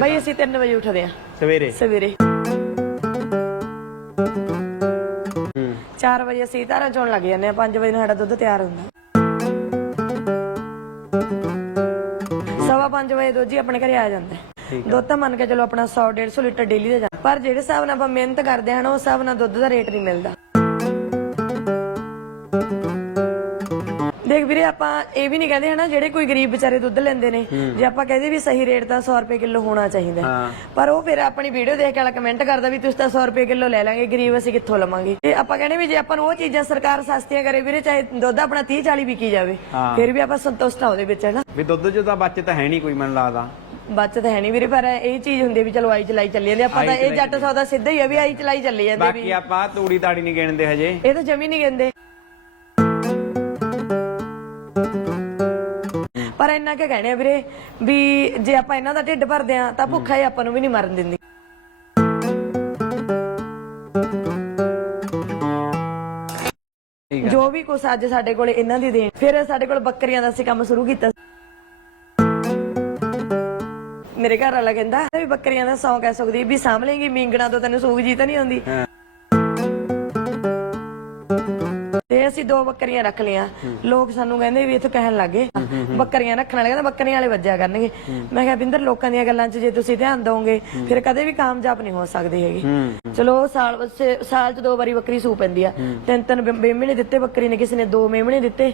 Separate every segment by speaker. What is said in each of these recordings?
Speaker 1: ਬਈ ਅਸੀਂ 3 ਵਜੇ ਉੱਠਦੇ ਆ
Speaker 2: ਸਵੇਰੇ?
Speaker 1: ਸਵੇਰੇ।
Speaker 2: ਹੂੰ।
Speaker 1: 4 ਵਜੇ ਅਸੀਂ ਧਾਰਾਂ ਚੋਣ ਲੱਗ ਜਾਂਦੇ ਆ 5 ਵਜੇ ਨੂੰ ਸਾਡਾ ਦੁੱਧ ਤਿਆਰ ਹੁੰਦਾ। ਸਵਾ 5 ਵਜੇ ਦੁੱਧ ਜੀ ਆਪਣੇ ਘਰੇ ਆ ਜਾਂਦਾ। ਦੁੱਧ ਤਾਂ ਮੰਨ ਕੇ ਚਲੋ ਆਪਣਾ 100 150 ਲੀਟਰ ਡੇਲੀ ਦਾ ਜਾਂਦਾ। ਪਰ ਜਿਹੜੇ ਹਿਸਾਬ ਨਾਲ ਆਪਾਂ ਮਿਹਨਤ ਕਰਦੇ ਹਨ ਉਸ ਹਿਸਾਬ ਨਾਲ ਦੁੱਧ ਦਾ ਰੇਟ ਨਹੀਂ ਮਿਲਦਾ। ਦੇਖ ਵੀਰੇ ਆਪਾਂ ਇਹ ਵੀ ਨਹੀਂ ਕਹਿੰਦੇ ਹਨਾ ਜਿਹੜੇ ਕੋਈ ਗਰੀਬ ਵਿਚਾਰੇ ਦੁੱਧ ਲੈਂਦੇ ਨੇ ਜੇ ਆਪਾਂ ਕਹਿੰਦੇ ਵੀ ਸਹੀ ਰੇਟ ਤਾਂ 100 ਰੁਪਏ ਕਿਲੋ ਹੋਣਾ ਚਾਹੀਦਾ। ਪਰ ਉਹ ਫਿਰ ਆਪਣੀ ਵੀਡੀਓ ਦੇਖ ਕੇ ਵਾਲਾ ਕਮੈਂਟ ਕਰਦਾ ਵੀ ਤੁਸੀਂ ਤਾਂ 100 ਰੁਪਏ ਕਿਲੋ ਲੈ ਲਾਂਗੇ ਗਰੀਬ ਅਸੀਂ ਕਿੱਥੋਂ ਲਵਾਂਗੇ? ਤੇ ਆਪਾਂ ਕਹਿੰਦੇ ਵੀ ਜੇ ਆਪਾਂ ਨੂੰ ਉਹ ਚੀਜ਼ਾਂ ਸਰਕਾਰ ਸਸਤੀਆਂ ਕਰੇ ਵੀਰੇ ਚਾਹੇ ਦੁੱਧ ਆਪਣਾ 30 40 ਵਿਕੀ ਜਾਵੇ। ਫਿਰ ਵੀ ਆਪਾਂ ਸੰਤੁਸ਼ਟ ਆ ਉਹਦੇ ਵਿੱਚ ਹੈ ਨਾ
Speaker 2: ਵੀ ਦੁੱਧ ਚ ਤਾਂ ਬਚਤ ਹੈ ਨਹੀਂ ਕੋਈ ਮੈਨੂੰ ਲੱਗਦਾ।
Speaker 1: ਬਚਤ ਹੈ ਨਹੀਂ ਵੀਰੇ ਪਰ ਇਹ ਚੀਜ਼ ਹੁੰਦੀ ਵੀ ਚਲੋ ਆਈ ਚਲਾਈ ਚੱਲੀ ਜਾਂਦੀ। ਆਪਾਂ ਤਾਂ ਇਹ ਜੱਟ ਸੌਦਾ ਸਿੱਧਾ ਹੀ ਆ ਵੀ ਆਈ ਚਲਾਈ ਚੱਲੀ ਜਾਂਦੀ
Speaker 2: ਬਾਕੀ ਆਪਾਂ ਤੂੜੀ ਤਾੜੀ ਨਹੀਂ ਗਿਣਦੇ ਹਜੇ।
Speaker 1: ਇਹ ਤਾਂ ਜਮੀ ਨਹੀਂ ਕਹਿੰਦੇ ਪਰ ਇੰਨਾ ਕਿ ਕਹਿਣੇ ਆ ਵੀਰੇ ਵੀ ਜੇ ਆਪਾਂ ਇਹਨਾਂ ਦਾ ਢਿੱਡ ਭਰਦੇ ਆ ਤਾਂ ਭੁੱਖਾ ਹੀ ਆਪਾਂ ਨੂੰ ਵੀ ਨਹੀਂ ਮਰਨ ਦਿੰਦੀ।
Speaker 2: ਠੀਕ
Speaker 1: ਜੋ ਵੀ ਕੁਛ ਅੱਜ ਸਾਡੇ ਕੋਲ ਇਹਨਾਂ ਦੀ ਦੇਣ ਫਿਰ ਸਾਡੇ ਕੋਲ ਬੱਕਰੀਆਂ ਦਾ ਅਸੀਂ ਕੰਮ ਸ਼ੁਰੂ ਕੀਤਾ। ਮੇਰੇ ਘਰ ਵਾਲਾ ਕਹਿੰਦਾ ਵੀ ਬੱਕਰੀਆਂ ਦਾ ਸੌਂਕ ਐ ਸੁਖਦੀ ਵੀ ਸਾਂਭ ਲੇਗੀ ਮੀਂਗਣਾ ਤੋਂ ਤੈਨੂੰ ਸੂਖ ਜੀ ਤਾਂ ਨਹੀਂ ਆਉਂਦੀ? ਤੇ ਅਸੀਂ ਦੋ ਬੱਕਰੀਆਂ ਰੱਖ ਲਈਆਂ। ਲੋਕ ਸਾਨੂੰ ਕਹਿੰਦੇ ਵੀ ਇੱਥੇ ਕਹਿਣ ਲੱਗੇ ਬੱਕਰੀਆਂ ਰੱਖਣ ਵਾਲੇ ਕਹਿੰਦਾ ਬੱਕਰੀਆਂ ਵਾਲੇ ਵੱਜਿਆ ਕਰਨਗੇ। ਮੈਂ ਕਿਹਾ ਬਿੰਦਰ ਲੋਕਾਂ ਦੀਆਂ ਗੱਲਾਂ 'ਚ ਜੇ ਤੁਸੀਂ ਧਿਆਨ ਦਿਓਗੇ ਫਿਰ ਕਦੇ ਵੀ ਕਾਮਯਾਬ ਨਹੀਂ ਹੋ ਸਕਦੇ ਹੈਗੇ। ਚਲੋ ਸਾਲ ਸਾਲ 'ਚ ਦੋ ਵਾਰੀ ਬੱਕਰੀ ਸੂ ਪੈਂਦੀ ਆ। ਤਿੰਨ ਤਿੰਨ ਮੇਮਣੇ ਦਿੱਤੇ ਬੱਕਰੀ ਨੇ ਕਿਸੇ ਨੇ ਦੋ ਮੇਮਣੇ ਦਿੱਤੇ।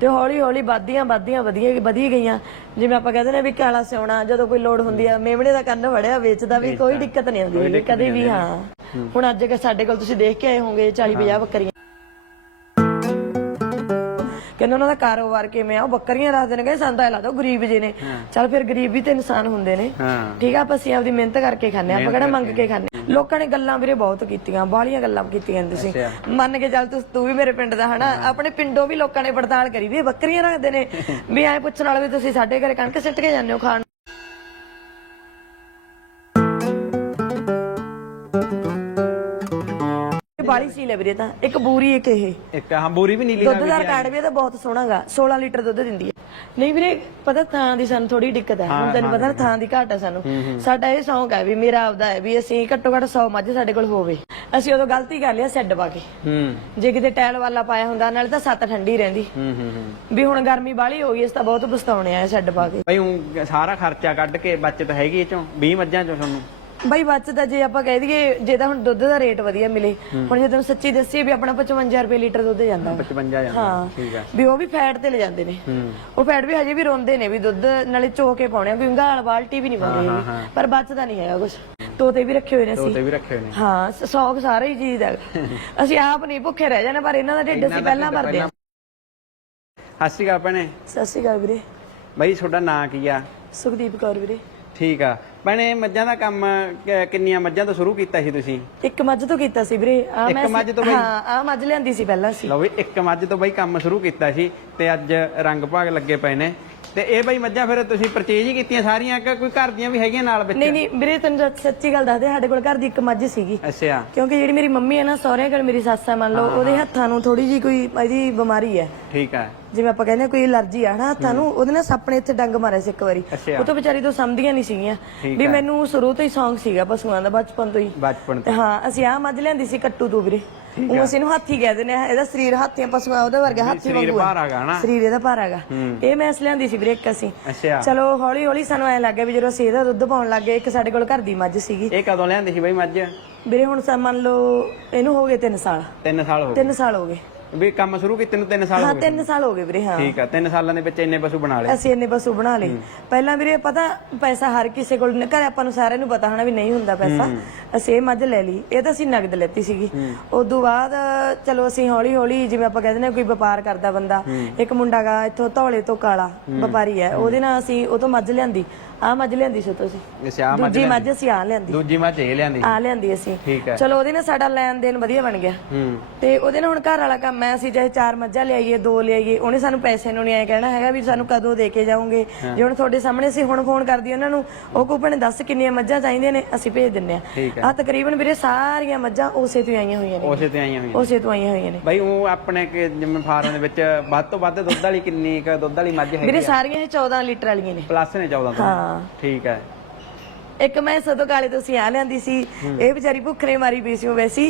Speaker 1: ਤੇ ਹੌਲੀ ਹੌਲੀ ਵੱਧਦੀਆਂ ਵੱਧਦੀਆਂ ਵਧੀਆ ਵਧੀ ਗਈਆਂ। ਜਿਵੇਂ ਆਪਾਂ ਕਹਿੰਦੇ ਨੇ ਵੀ ਕਾਲਾ ਸਿਉਣਾ ਜਦੋਂ ਕੋਈ ਲੋੜ ਹੁੰਦੀ ਆ ਮੇਮਣੇ ਦਾ ਕੰਨ ਵੜਿਆ ਵੇਚਦਾ ਵੀ ਕੋਈ ਦਿੱਕਤ ਨਹੀਂ ਆਉਂਦੀ। ਹੈਗੀ, ਕਦੇ ਵੀ ਹਾਂ। ਹੁਣ ਅੱਜ ਸਾਡੇ ਕੋਲ ਤੁਸੀਂ ਦੇਖ ਕੇ ਆਏ ਹੋਵੋਗੇ 40 50 ਬੱਕਰੀਆਂ। ਕਹਿੰਦੇ ਉਹਨਾਂ ਦਾ ਕਾਰੋਬਾਰ ਕਿਵੇਂ ਆ ਉਹ ਬੱਕਰੀਆਂ ਰੱਖਦੇ ਨੇ ਕਹਿੰਦੇ ਸਾਨੂੰ ਤਾਂ ਇਹ ਲੱਗਦਾ ਉਹ ਗਰੀਬ ਜੇ ਨੇ। ਚੱਲ ਫਿਰ ਗਰੀਬ ਵੀ ਤੇ ਇਨਸਾਨ ਹੁੰਦੇ ਨੇ।
Speaker 2: ਹਾਂ।
Speaker 1: ਠੀਕ ਆ ਆਪਾਂ ਅਸੀਂ ਆਪਦੀ ਮਿਹਨਤ ਕਰਕੇ ਖਾਂਦੇ ਆ ਆਪਾਂ ਕਿਹੜਾ ਮੰਗ ਕੇ ਖਾਂਦੇ ਹਾਂ। ਲੋਕਾਂ ਨੇ ਗੱਲਾਂ ਵੀਰੇ ਬਹੁਤ ਕੀਤੀਆਂ ਬਾਹਲੀਆਂ ਗੱਲਾਂ ਕੀਤੀਆਂ ਨੇ ਤੁਸੀਂ। ਮੰਨ ਕੇ ਚੱਲ ਤੂੰ ਤੂੰ ਵੀ ਮੇਰੇ ਪਿੰਡ ਦਾ ਹਨਾ? ਆਪਣੇ ਪਿੰਡੋਂ ਵੀ ਲੋਕਾਂ ਨੇ ਪੜਤਾਲ ਕਰੀ ਵੀ ਇਹ ਬੱਕਰੀਆਂ ਰੱਖਦੇ ਨੇ। ਵੀ ਐ ਪੁੱਛਣ ਵਾਲੇ ਵੀ ਤੁਸੀਂ ਸਾਡੇ ਘਰੇ ਕਣਕ ਸਿੱਟ ਕੇ ਜਾਂਦੇ ਹੋ ਖਾਣ ਬਾਲੀ ਸੀ ਲੈ ਵੀਰੇ ਤਾਂ। ਇੱਕ ਬੂਰੀ ਇੱਕ ਇਹ।
Speaker 2: ਇੱਕ ਹਾਂ ਬੋਰੀ ਵੀ ਨੀਲੀ
Speaker 1: ਦੁੱਧ ਦਾ ਰਿਕਾਰਡ ਵੀ ਇਹਦਾ ਬਹੁਤ ਸੋਹਣਾਗਾ। 16 ਲੀਟਰ ਦੁੱਧ ਦਿੰਦੀ ਹੈ। ਨਹੀਂ ਵੀਰੇ ਪਤਾ ਥਾਂ ਦੀ ਸਾਨੂੰ ਥੋੜੀ ਦਿੱਕਤ ਹੈ। ਹੁਣ ਤੈਨੂੰ ਪਤਾ ਨਾ ਥਾਂ ਦੀ ਘਾਟ ਹੈ ਸਾਨੂੰ ਸਾਡਾ ਇਹ ਸ਼ੌਂਕ ਹੈ ਵੀ ਮੇਰਾ ਆਪਦਾ ਹੈ ਵੀ ਅਸੀਂ ਘੱਟੋ ਘੱਟ 100 ਮੱਝ ਸਾਡੇ ਕੋਲ ਹੋਵੇ। ਅਸੀਂ ਉਦੋਂ ਗਲਤੀ ਕਰ ਲਿਆ ਸੈੱਡ ਪਾ ਕੇ।
Speaker 2: ਹੂੰ।
Speaker 1: ਜੇ ਕਿਤੇ ਟਾਇਲ ਵਾਲਾ ਪਾਇਆ ਹੁੰਦਾ ਨਾਲੇ ਤਾਂ ਸੱਤ ਠੰਡੀ ਰਹਿੰਦੀ।
Speaker 2: ਹੂੰ ਹੂੰ ਹੂੰ।
Speaker 1: ਵੀ ਹੁਣ ਗਰਮੀ ਬਾਹਲੀ ਹੋ ਗਈ ਇਸ ਤਾਂ ਬਹੁਤ ਪਛਤਾਉਣੇ ਆ ਸੈੱਡ ਪਾ ਕੇ।
Speaker 2: ਬਈ ਊਂ ਸਾਰਾ ਖਰਚਾ ਕੱਢ ਕੇ ਬਚਤ ਹੈਗੀ ਇਹ ਚੋਂ? 20 ਮੱਝਾਂ ਚੋਂ ਤੁਹਾਨੂੰ?
Speaker 1: ਬਈ ਬਚਦਾ ਜੇ ਆਪਾਂ ਕਹਿ ਦਈਏ ਜੇ ਤਾਂ ਹੁਣ ਦੁੱਧ ਦਾ ਰੇਟ ਵਧੀਆ ਮਿਲੇ ਹੁਣ ਜੇ ਤੈਨੂੰ ਸੱਚੀ ਦੱਸੀਏ ਵੀ ਆਪਣਾ 55 ਰੁਪਏ ਲੀਟਰ ਦੁੱਧ ਜਾਂਦਾ।
Speaker 2: 55 ਜਾਂਦਾ
Speaker 1: ਹਾਂ
Speaker 2: ਠੀਕ ਆ
Speaker 1: ਵੀ ਉਹ ਵੀ ਫੈਟ ਤੇ ਲੈ ਜਾਂਦੇ ਨੇ।
Speaker 2: ਹੂੰ।
Speaker 1: ਉਹ ਫੈਟ ਵੀ ਹਜੇ ਵੀ ਰੋਂਦੇ ਨੇ ਵੀ ਦੁੱਧ ਨਾਲੇ ਚੋ ਕੇ ਪਾਉਣੇ ਆ ਕੋਈ ਗਾਲ ਬਾਲਟੀ ਵੀ ਨਹੀਂ ਪਾਉਂਦੇ
Speaker 2: ਹਾਂ।
Speaker 1: ਪਰ ਬਚਦਾ ਨਹੀਂ ਹੈਗਾ ਕੁਝ ਤੋਤੇ ਵੀ ਰੱਖੇ ਹੋਏ ਨੇ ਅਸੀਂ।
Speaker 2: ਤੋਤੇ ਵੀ ਰੱਖੇ ਹੋਏ ਨੇ।
Speaker 1: ਹਾਂ ਸ਼ੌਕ ਸਾਰਾ ਹੀ ਚੀਜ਼ ਦਾ। ਅਸੀਂ ਆਪ ਨਹੀਂ ਭੁੱਖੇ ਰਹਿ ਜਾਣਾ ਪਰ ਇਹਨਾਂ ਦਾ ਢਿੱਡ ਅਸੀਂ ਪਹਿਲਾਂ ਭਰਦੇ ਹਾਂ
Speaker 2: ਸਤਿ ਸ਼੍ਰੀ ਅਕਾਲ ਭੈਣੇ।
Speaker 1: ਸਤਿ ਸ਼੍ਰੀ ਅਕਾਲ ਵੀਰੇ।
Speaker 2: ਬਈ ਤੁਹਾਡਾ ਨਾਂ ਕੀ ਆ?
Speaker 1: ਸੁਖਦੀਪ ਕੌਰ ਵੀਰੇ।
Speaker 2: ਠੀਕ ਆ। ਭੈਣੇ ਮੱਝਾਂ ਦਾ ਕੰਮ ਕ- ਕਿੰਨੀਆਂ ਮੱਝਾਂ ਤੋਂ ਸ਼ੁਰੂ ਕੀਤਾ ਸੀ ਤੁਸੀਂ?
Speaker 1: ਇੱਕ ਮੱਝ ਤੋਂ ਕੀਤਾ ਸੀ ਵੀਰੇ। ਆ
Speaker 2: ਇੱਕ ਮੱਝ ਤੋਂ ਬਈ?
Speaker 1: ਹਾਂ ਆ ਮੱਝ ਲਿਆਂਦੀ ਸੀ ਪਹਿਲਾਂ ਅਸੀਂ
Speaker 2: ਲਓ ਵੀ ਇੱਕ ਮੱਝ ਤੋਂ ਬਈ ਕੰਮ ਸ਼ੁਰੂ ਕੀਤਾ ਸੀ ਤੇ ਅੱਜ ਰੰਗ ਭਾਗ ਲੱਗੇ ਪਏ ਨੇ। ਤੇ ਇਹ ਬਈ ਮੱਝਾਂ ਫਿਰ ਤੁਸੀਂ ਪਰਚੇਜ ਹੀ ਕੀਤੀਆਂ ਸਾਰੀਆਂ ਕਿ ਕੋਈ ਘਰ ਦੀਆਂ ਵੀ ਹੈਗੀਆਂ ਨਾਲ ਵਿੱਚ?
Speaker 1: ਨਹੀਂ ਨਹੀਂ ਵੀਰੇ ਤੈਨੂੰ ਸੱਚ- ਸੱਚੀ ਗੱਲ ਦੱਸਦੇ ਸਾਡੇ ਕੋਲ ਘਰ ਦੀ ਇੱਕ ਮੱਝ ਸੀਗੀ।
Speaker 2: ਅੱਛਾ।
Speaker 1: ਕਿਉਂਕਿ ਜਿਹੜੀ ਮੇਰੀ ਮੰਮੀ ਹੈ ਨਾ ਸਹੁਰਿਆਂ ਕੋਲ ਮੇਰੀ ਸੱਸ ਹੈ ਮੰਨ ਲਓ ਉਹਦੇ ਹੱਥਾਂ ਨੂੰ ਥੋੜੀ ਜੀ ਕੋਈ ਇਹਦੀ ਬਿਮਾਰੀ ਹੈ।
Speaker 2: ਠੀਕ ਆ।
Speaker 1: ਜਿਵੇਂ ਆਪਾਂ ਕਹਿੰਦੇ ਹਾਂ ਕੋਈ ਅਲਰਜੀ ਆ ਨਾ ਹੱਥਾਂ ਨੂੰ ਉਹਦੇ ਨਾਲ ਸੱਪ ਨੇ ਇੱਥੇ ਡੰਗ ਮਾਰਿਆ ਸੀ ਇੱਕ ਵਾਰੀ।
Speaker 2: ਅੱਛਾ।
Speaker 1: ਉਹ ਤੋਂ ਵਿਚਾਰੀ ਤੋਂ ਸਮਝਦੀਆਂ ਨਹੀਂ ਸੀਗੀਆਂ।
Speaker 2: ਠੀਕ
Speaker 1: ਵੀ। ਮੈਨੂੰ ਸ਼ੁਰੂ ਤੋਂ ਹੀ ਸ਼ੌਂਕ ਸੀਗਾ ਪਸ਼ੂਆਂ ਦਾ ਬਚਪਨ ਤੋਂ ਹੀ।
Speaker 2: ਬਚਪਨ
Speaker 1: ਤੇ। ਹਾਂ ਅਸੀਂ ਆ ਮੱਝ ਲਿਆਂਦੀ ਸੀ ਕੱਟੂ ਤੋਂ ਵੀਰੇ। ਉਹ ਅਸੀਂ ਇਹਨੂੰ ਹਾਥੀ ਕਹਿ ਦਿੰਦੇ ਆ ਇਹਦਾ ਸਰੀਰ ਹਾਥੀਆਂ ਪਸ਼ੂਆਂ ਉਹਦੇ ਵਰਗਾ ਹਾਥੀ
Speaker 2: ਸਰੀਰ
Speaker 1: ਵਾਂਗੂ
Speaker 2: ਭਾਰ ਹੈਗਾ ਨਾ
Speaker 1: ਸਰੀਰ ਇਹਦਾ ਭਾਰਾ ਹੈਗਾ।
Speaker 2: ਹੂੰ।
Speaker 1: ਇਹ ਮੈਂ ਇਸ ਲਿਆਂਦੀ ਸੀ ਵੀਰੇ ਇੱਕ ਅਸੀਂ।
Speaker 2: ਅੱਛਾ।
Speaker 1: ਚਲੋ ਹੌਲੀ ਹੌਲੀ ਸਾਨੂੰ ਐ ਲੱਗਿਆ ਵੀ ਜਦੋਂ ਅਸੀਂ ਇਹਦਾ ਦੁੱਧ ਪਾਉਣ ਲੱਗੇ ਇੱਕ ਸਾਡੇ ਕੋਲ ਘਰ ਦੀ ਮੱਝ ਸੀਗੀ।
Speaker 2: ਇਹ ਕਦੋਂ ਲਿਆਂਦੀ ਸੀ ਬਈ ਮੱਝ?
Speaker 1: ਵੀਰੇ ਹੁਣ ਸਾ ਮੰਨ ਲਓ ਇਹਨੂੰ ਹੋ ਗਏ 3 ਸਾਲ।
Speaker 2: 3 ਸਾਲ ਹੋ ਗਏ।
Speaker 1: 3 ਸਾਲ ਹੋ ਗਏ।
Speaker 2: ਵੀ ਕੰਮ ਸ਼ੁਰੂ ਕੀਤੇ ਨੂੰ 3 ਸਾਲ ਹੋ
Speaker 1: ਹਾਂ
Speaker 2: ਗਏ
Speaker 1: 3 ਸਾਲ ਹੋ ਗਏ ਵੀਰੇ ਹਾਂ।
Speaker 2: ਠੀਕ ਆ 3 ਸਾਲਾਂ ਦੇ ਵਿੱਚ ਇੰਨੇ ਪਸ਼ੂ ਬਣਾ ਲਏ।
Speaker 1: ਅਸੀਂ ਇੰਨੇ ਪਸ਼ੂ ਬਣਾ ਲਏ। ਪਹਿਲਾਂ ਵੀਰੇ ਪਤਾ ਪੈਸਾ ਹਰ ਕਿਸੇ ਕੋਲ ਘਰੇ ਆਪਾਂ ਨੂੰ ਸਾਰਿਆਂ ਨੂੰ ਪਤਾ ਹਨਾ ਵੀ ਨਹੀਂ ਹੁੰਦਾ ਪੈਸਾ। ਅਸੀਂ ਇਹ ਮੱਝ ਲੈ ਲਈ ਇਹ ਤਾਂ ਅਸੀਂ ਨਗਦ ਲੈਤੀ ਸੀਗੀ। ਉਦੋਂ ਬਾਅਦ ਚਲੋ ਅਸੀਂ ਹੌਲੀ ਹੌਲੀ ਜਿਵੇਂ ਆਪਾਂ ਕਹਿੰਦੇ ਨੇ ਕੋਈ ਵਪਾਰ ਕਰਦਾ ਬੰਦਾ ਇੱਕ ਮੁੰਡਾ ਗਾ ਇੱਥੋਂ ਧੌਲੇ ਤੋਂ ਕਾਲਾ ਵਪਾਰੀ ਹੈ ਉਹਦੇ ਨਾਲ ਅਸੀਂ ਉਹ ਤੋਂ ਮੱਝ ਲਿਆਂਦੀ। ਆ ਮੱਝ ਲਿਆਂਦੀ ਸੀ ਤੁਸੀਂ
Speaker 2: ਅੱਛਾ ਆਹ ਮੱਝ
Speaker 1: ਦੂਜੀ ਮੱਝ ਅਸੀਂ ਆ ਲਿਆਂਦੀ।
Speaker 2: ਦੂਜੀ ਮੱਝ ਇਹ ਲਿਆਂਦੀ
Speaker 1: ਆ ਲਿਆਂਦੀ ਅਸੀਂ।
Speaker 2: ਠੀਕ ਹੈ
Speaker 1: ਚਲੋ ਉਹਦੇ ਨਾਲ ਸਾਡਾ ਲੈਣ ਦੇਣ ਵਧੀਆ ਬਣ ਗਿਆ।
Speaker 2: ਹੂੰ।
Speaker 1: ਤੇ ਉਹਦੇ ਨਾਲ ਹੁਣ ਘਰ ਵਾਲਾ ਕੰਮ ਐ ਅਸੀਂ ਚਾਹੇ ਚਾਰ ਮੱਝਾਂ ਲਿਆਈਏ ਦੋ ਲਿਆਈਏ ਉਹਨੇ ਸਾਨੂੰ ਪੈਸੇ ਨੂੰ ਨਹੀਂ ਐ ਕਹਿਣਾ ਹੈਗਾ ਵੀ ਸਾਨੂੰ ਕਦੋਂ ਦੇ ਕੇ ਜਾਓਗੇ। ਜੇ ਹੁਣ ਤੁਹਾਡੇ ਸਾਹਮਣੇ ਅਸੀਂ ਹੁਣ ਫੋਨ ਕਰਦੀ ਉਹਨਾਂ ਨੂੰ ਉਹ ਕਹੂ ਨੇ ਦੱਸ ਕਿੰਨੀਆਂ ਮੱਝਾਂ ਚਾਹੀਦੀਆਂ ਨੇ ਅਸੀਂ ਭੇਜ ਦਿੰਨੇ ਆ। ਆ ਤਕਰੀਬਨ ਵੀਰੇ ਸਾਰੀਆਂ ਮੱਝਾਂ ਉਸੇ ਤੋਂ ਆਈਆਂ ਹੋਈਆਂ ਨੇ।
Speaker 2: ਉਸੇ ਤੇ ਆਈਆਂ ਹੋਈਆਂ
Speaker 1: ਉਸੇ ਤੋਂ ਆਈਆਂ ਹੋਈਆਂ ਨੇ।
Speaker 2: ਬਈ ਉਹ ਆਪਣੇ ਕਿ ਜਿਵੇਂ ਫਾਰਮ ਦੇ ਵਿੱਚ ਵੱਧ ਤੋਂ ਵੱਧ ਦੁੱਧ ਵਾਲੀ ਕਿੰਨੀ ਕ ਦੁੱਧ ਵਾਲੀ ਮੱਝ ਹੈਗੀ
Speaker 1: ਵੀਰੇ ਸਾਰੀਆਂ ਇਹ 14 ਲੀਟਰ ਵਾਲੀਆਂ ਨੇ।
Speaker 2: ਪਲੱਸ ਨੇ 14 ਤੋਂ।
Speaker 1: ਹਾਂ।
Speaker 2: ਠੀਕ ਹੈ।
Speaker 1: ਇੱਕ ਮੈਂ ਸਦੋਂ ਕਾਲੇ ਤੋਂ ਸੀ ਆ ਲਿਆਂਦੀ ਸੀ। ਇਹ ਵਿਚਾਰੀ ਭੁੱਖਰੇ ਮਾਰੀ ਪਈ ਸੀ ਉਹ ਵੈਸੀ।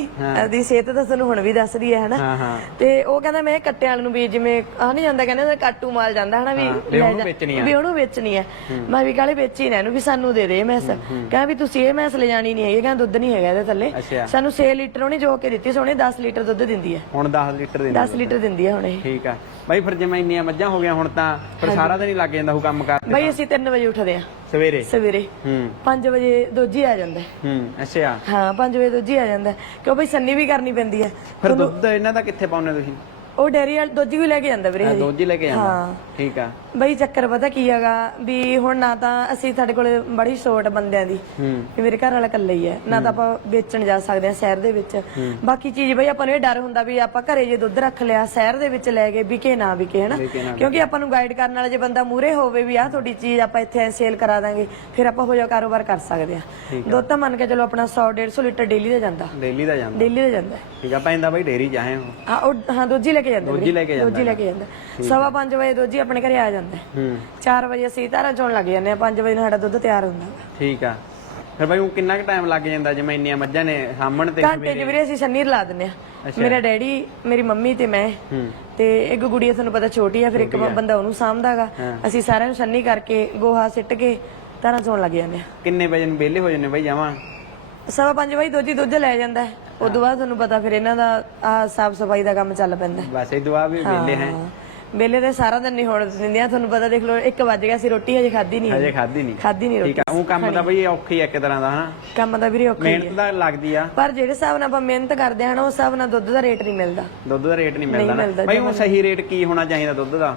Speaker 1: ਦੀ ਸਿਹਤ ਤਾਂ ਤੁਹਾਨੂੰ ਹੁਣ ਵੀ ਦੱਸਦੀ ਹੈ ਹਨਾ?
Speaker 2: ਹਾਂ ਹਾਂ।
Speaker 1: ਤੇ ਉਹ ਕਹਿੰਦਾ ਮੈਂ ਕੱਟਿਆਂ ਵਾਲੇ ਨੂੰ ਵੀ ਜਿਵੇਂ ਆ ਨਹੀਂ ਜਾਂਦਾ ਕਹਿੰਦੇ ਕਾਟੂ ਮਾਲ ਜਾਂਦਾ ਹਨਾ ਵੀ
Speaker 2: ਵੀ ਉਹਨੂੰ ਵੇਚਣੀ
Speaker 1: ਹੈ। ਮੈਂ ਵੀ ਕਾਲੇ ਵੇਚੀ ਨਾ ਇਹਨੂੰ ਵੀ ਸਾਨੂੰ ਦੇ ਦੇ ਮੈਸ। ਕਹਿੰਦਾ ਵੀ ਤੁਸੀਂ ਇਹ ਮੈਸ ਲੈ ਜਾਣੀ ਨਹੀਂ ਹੈਗੀ ਕਹਿੰਦਾ ਦੁੱਧ ਨਹੀਂ ਹੈਗਾ ਇਹਦੇ ਥੱਲੇ। ਸਾਨੂੰ 6 ਲੀਟਰ ਉਹਨੇ ਜੋ ਕੇ ਦਿੱਤੀ ਸੋਹਣੇ 10 ਲੀਟਰ ਦੁੱਧ ਦਿੰਦੀ ਹੈ।
Speaker 2: ਹੁਣ 10 ਲੀਟਰ ਦੇ
Speaker 1: 10 ਲੀਟਰ ਦਿੰਦੀ ਹੈ ਹੁਣ ਇਹ।
Speaker 2: ਠੀਕ ਆ ਬਾਈ ਫਿਰ ਜਿਵੇਂ ਇੰਨੀਆਂ ਮੱਝਾਂ ਹੋ ਗਈਆਂ ਹੁਣ ਤਾਂ ਫਿਰ ਸਾਰਾ ਦਿਨ ਹੀ ਲੱਗ ਜਾਂਦਾ ਉਹ ਕੰਮ ਕਰਦੇ
Speaker 1: ਬਈ ਅਸੀਂ 3 ਵਜੇ ਉੱਠਦੇ ਆ
Speaker 2: ਸਵੇਰੇ?
Speaker 1: ਸਵੇਰੇ।
Speaker 2: ਹੂੰ।
Speaker 1: 5 ਵਜੇ ਦੋਜੀ ਆ ਜਾਂਦਾ। ਹੈ।
Speaker 2: ਅੱਛਾ।
Speaker 1: ਹਾਂ 5 ਵਜੇ ਦੋਜੀ ਆ ਜਾਂਦਾ। ਕਿਉਂ ਬਈ ਸੰਨੀ ਵੀ ਕਰਨੀ ਪੈਂਦੀ ਹੈ।
Speaker 2: ਫਿਰ ਦੁੱਧ ਇਹਨਾਂ ਦਾ ਕਿੱਥੇ ਪਾਉਨੇ ਤੁਸੀਂ?
Speaker 1: ਉਹ ਡੈਰੀ ਵਾਲ ਦੋਜੀ ਵੀ ਲੈ ਕੇ ਜਾਂਦਾ ਵੀਰੇ ਹਜੇ।
Speaker 2: ਦੁੱਧ ਹੀ ਲੈ ਕੇ ਜਾਂਦਾ।
Speaker 1: ਹਾਂ।
Speaker 2: ਠੀਕ ਆ।
Speaker 1: ਬਈ ਚੱਕਰ ਪਤਾ ਕੀ ਹੈਗਾ ਵੀ ਹੁਣ ਨਾ ਤਾਂ ਅਸੀਂ ਸਾਡੇ ਕੋਲੇ ਬੜੀ ਛੋਟ ਬੰਦਿਆਂ ਦੀ
Speaker 2: ਹੂੰ।
Speaker 1: ਵੀ ਮੇਰੇ ਘਰ ਵਾਲਾ ਇਕੱਲਾ ਹੀ ਹੈ। ਨਾ ਤਾਂ ਆਪਾਂ ਵੇਚਣ ਜਾ ਸਕਦੇ ਹਾਂ ਸ਼ਹਿਰ ਦੇ ਵਿੱਚ। ਬਾਕੀ ਚੀਜ਼ ਬਈ ਆਪਾਂ ਨੂੰ ਇਹ ਡਰ ਹੁੰਦਾ ਵੀ ਆਪਾਂ ਘਰੇ ਜੇ ਦੁੱਧ ਰੱਖ ਲਿਆ ਸ਼ਹਿਰ ਦੇ ਵਿੱਚ ਲੈ ਗਏ ਵਿਕੇ ਨਾ ਵਿਕੇ ਹਨਾ?
Speaker 2: ਵਿਕੇ ਨਾ
Speaker 1: ਕਿਉਂਕਿ ਆਪਾਂ ਨੂੰ ਗਾਈਡ ਕਰਨ ਵਾਲਾ ਜੇ ਬੰਦਾ ਮੂਰੇ ਹੋਵੇ ਵੀ ਆਹ ਤੁਹਾਡੀ ਚੀਜ਼ ਆਪਾਂ ਇੱਥੇ ਸੇਲ ਕਰਾ ਦਾਂਗੇ ਫਿਰ ਆਪਾਂ ਹੋ ਜਾ ਕਾਰੋਬਾਰ ਕਰ ਸਕਦੇ ਹਾਂ। ਦੁੱਧ ਤਾਂ ਮੰਨ ਕੇ ਚਲੋ ਆਪਣਾ 100 150 ਲੀਟਰ ਡੇਲੀ ਦਾ ਜਾਂਦਾ।
Speaker 2: ਡੇਲੀ ਦਾ ਜਾਂਦਾ।
Speaker 1: ਡੇਲੀ ਦਾ ਜਾਂਦਾ। ਹੈ।
Speaker 2: ਠੀਕ ਆ ਪੈਂਦਾ ਬਾਈ ਡੇਰੀ ਜਾਏ ਹੋ।
Speaker 1: ਹਾਂ ਉਹ ਹਾਂ ਦੋਜੀ ਲੈ ਕੇ ਜਾਂਦਾ
Speaker 2: ਦੋਜੀ। ਲੈ ਕੇ ਜਾਂਦਾ
Speaker 1: ਦੋਜੀ ਲੈ ਕੇ ਜਾਂਦਾ। ਸਵਾ ਪੰਜ ਵਜੇ ਦੋਜੀ ਆਪਣੇ ਘਰੇ ਆ ਜਾਂਦਾ। ਹੈ।
Speaker 2: ਹੂੰ
Speaker 1: 4 ਵਜੇ ਅਸੀਂ ਧਾਰਾਂ ਚੋਣ ਲੱਗ ਜਾਂਦੇ ਆ 5 ਵਜੇ ਨੂੰ ਸਾਡਾ ਦੁੱਧ ਤਿਆਰ ਹੁੰਦਾ।
Speaker 2: ਠੀਕ ਆ। ਫਿਰ ਬਾਈ ਉਹ ਕਿੰਨਾ ਕੁ ਟਾਈਮ ਲੱਗ ਜਾਂਦਾ ਜਿਵੇਂ ਇੰਨੀਆਂ ਮੱਝਾਂ ਨੇ ਸਾਹਮਣ ਤੇ
Speaker 1: ਘੰਟੇ ਚ ਵੀਰੇ ਅਸੀਂ ਸੰਨੀਰ ਲਾ ਦਿੰਦੇ ਆ ਮੇਰਾ ਡੈਡੀ ਮੇਰੀ ਮੰਮੀ ਤੇ ਮੈਂ
Speaker 2: ਹੂੰ।
Speaker 1: ਤੇ ਇੱਕ ਗੁੜੀਆ ਤੁਹਾਨੂੰ ਪਤਾ ਛੋਟੀ ਆ ਫਿਰ ਇੱਕ ਬੰਦਾ ਉਹਨੂੰ ਸਾਂਭਦਾਗਾ। ਅਸੀਂ ਸਾਰਿਆਂ ਨੂੰ ਸੰਨੀ ਕਰਕੇ ਗੋਹਾ ਸਿੱਟ ਕੇ ਧਾਰਾਂ ਚੋਣ ਲੱਗ ਜਾਂਦੇ ਆ
Speaker 2: ਕਿੰਨੇ ਵਜੇ ਨੂੰ ਵਿਹਲੇ ਹੋ ਜਾਂਦੇ ਬਾਈ ਜਾਵਾਂ?
Speaker 1: ਸਵਾ ਪੰਜ ਵਜੇ ਦੋਜੀ ਦੁੱਧ ਲੈ ਜਾਂਦਾ ਉਦੋਂ ਬਾਅਦ ਤੁਹਾਨੂੰ ਪਤਾ ਫਿਰ ਇਹਨਾਂ ਦਾ ਆ ਸਾਫ਼ ਸਫ਼ਾਈ ਦਾ ਕੰਮ ਚੱਲ ਪੈਂਦਾ। ਹੈ।
Speaker 2: ਬਸ ਇਹ ਦੁਆ ਵੀ ਵਿਹਲੇ ਹੈ।
Speaker 1: ਹਾਂ। ਵੇਲੇ ਤੇ ਸਾਰਾ ਦਿਨ ਨਹੀਂ ਹੋਣ ਦਿੰਦੀਆਂ ਤੁਹਾਨੂੰ ਪਤਾ ਦੇਖ ਲਓ 1 ਵਜ ਗਿਆ ਸੀ ਰੋਟੀ ਹਜੇ ਖਾਧੀ ਨਹੀਂ
Speaker 2: ਹਜੇ ਖਾਧੀ ਨਹੀਂ
Speaker 1: ਖਾਧੀ ਨਹੀਂ
Speaker 2: ਠੀਕ
Speaker 1: ਰੋਟੀ।
Speaker 2: ਆ ਉਹ ਕੰਮ ਤਾਂ ਬਈ ਔਖੀ ਆ ਇੱਕ ਤਰ੍ਹਾਂ ਦਾ ਹਨਾ?
Speaker 1: ਕੰਮ ਦਾ ਵੀਰੇ ਔਖਾ ਹੀ ਹੈ
Speaker 2: ਮਿਹਨਤ ਦਾ ਲੱਗਦੀ ਆ।
Speaker 1: ਪਰ ਜਿਹੜੇ ਹਿਸਾਬ ਨਾਲ ਆਪਾਂ ਮਿਹਨਤ ਕਰਦੇ ਹਾਂ ਨਾ ਉਸ ਹਿਸਾਬ ਨਾਲ ਦੁੱਧ ਦਾ ਰੇਟ ਨਹੀਂ ਮਿਲਦਾ।
Speaker 2: ਦੁੱਧ ਦਾ ਰੇਟ ਨਹੀਂ ਮਿਲਦਾ ਨਾ।
Speaker 1: ਮਿਲਦਾ
Speaker 2: ਬਾਈ ਉਹ ਸਹੀ ਰੇਟ ਕੀ ਹੋਣਾ ਚਾਹੀਦਾ ਦੁੱਧ ਦਾ?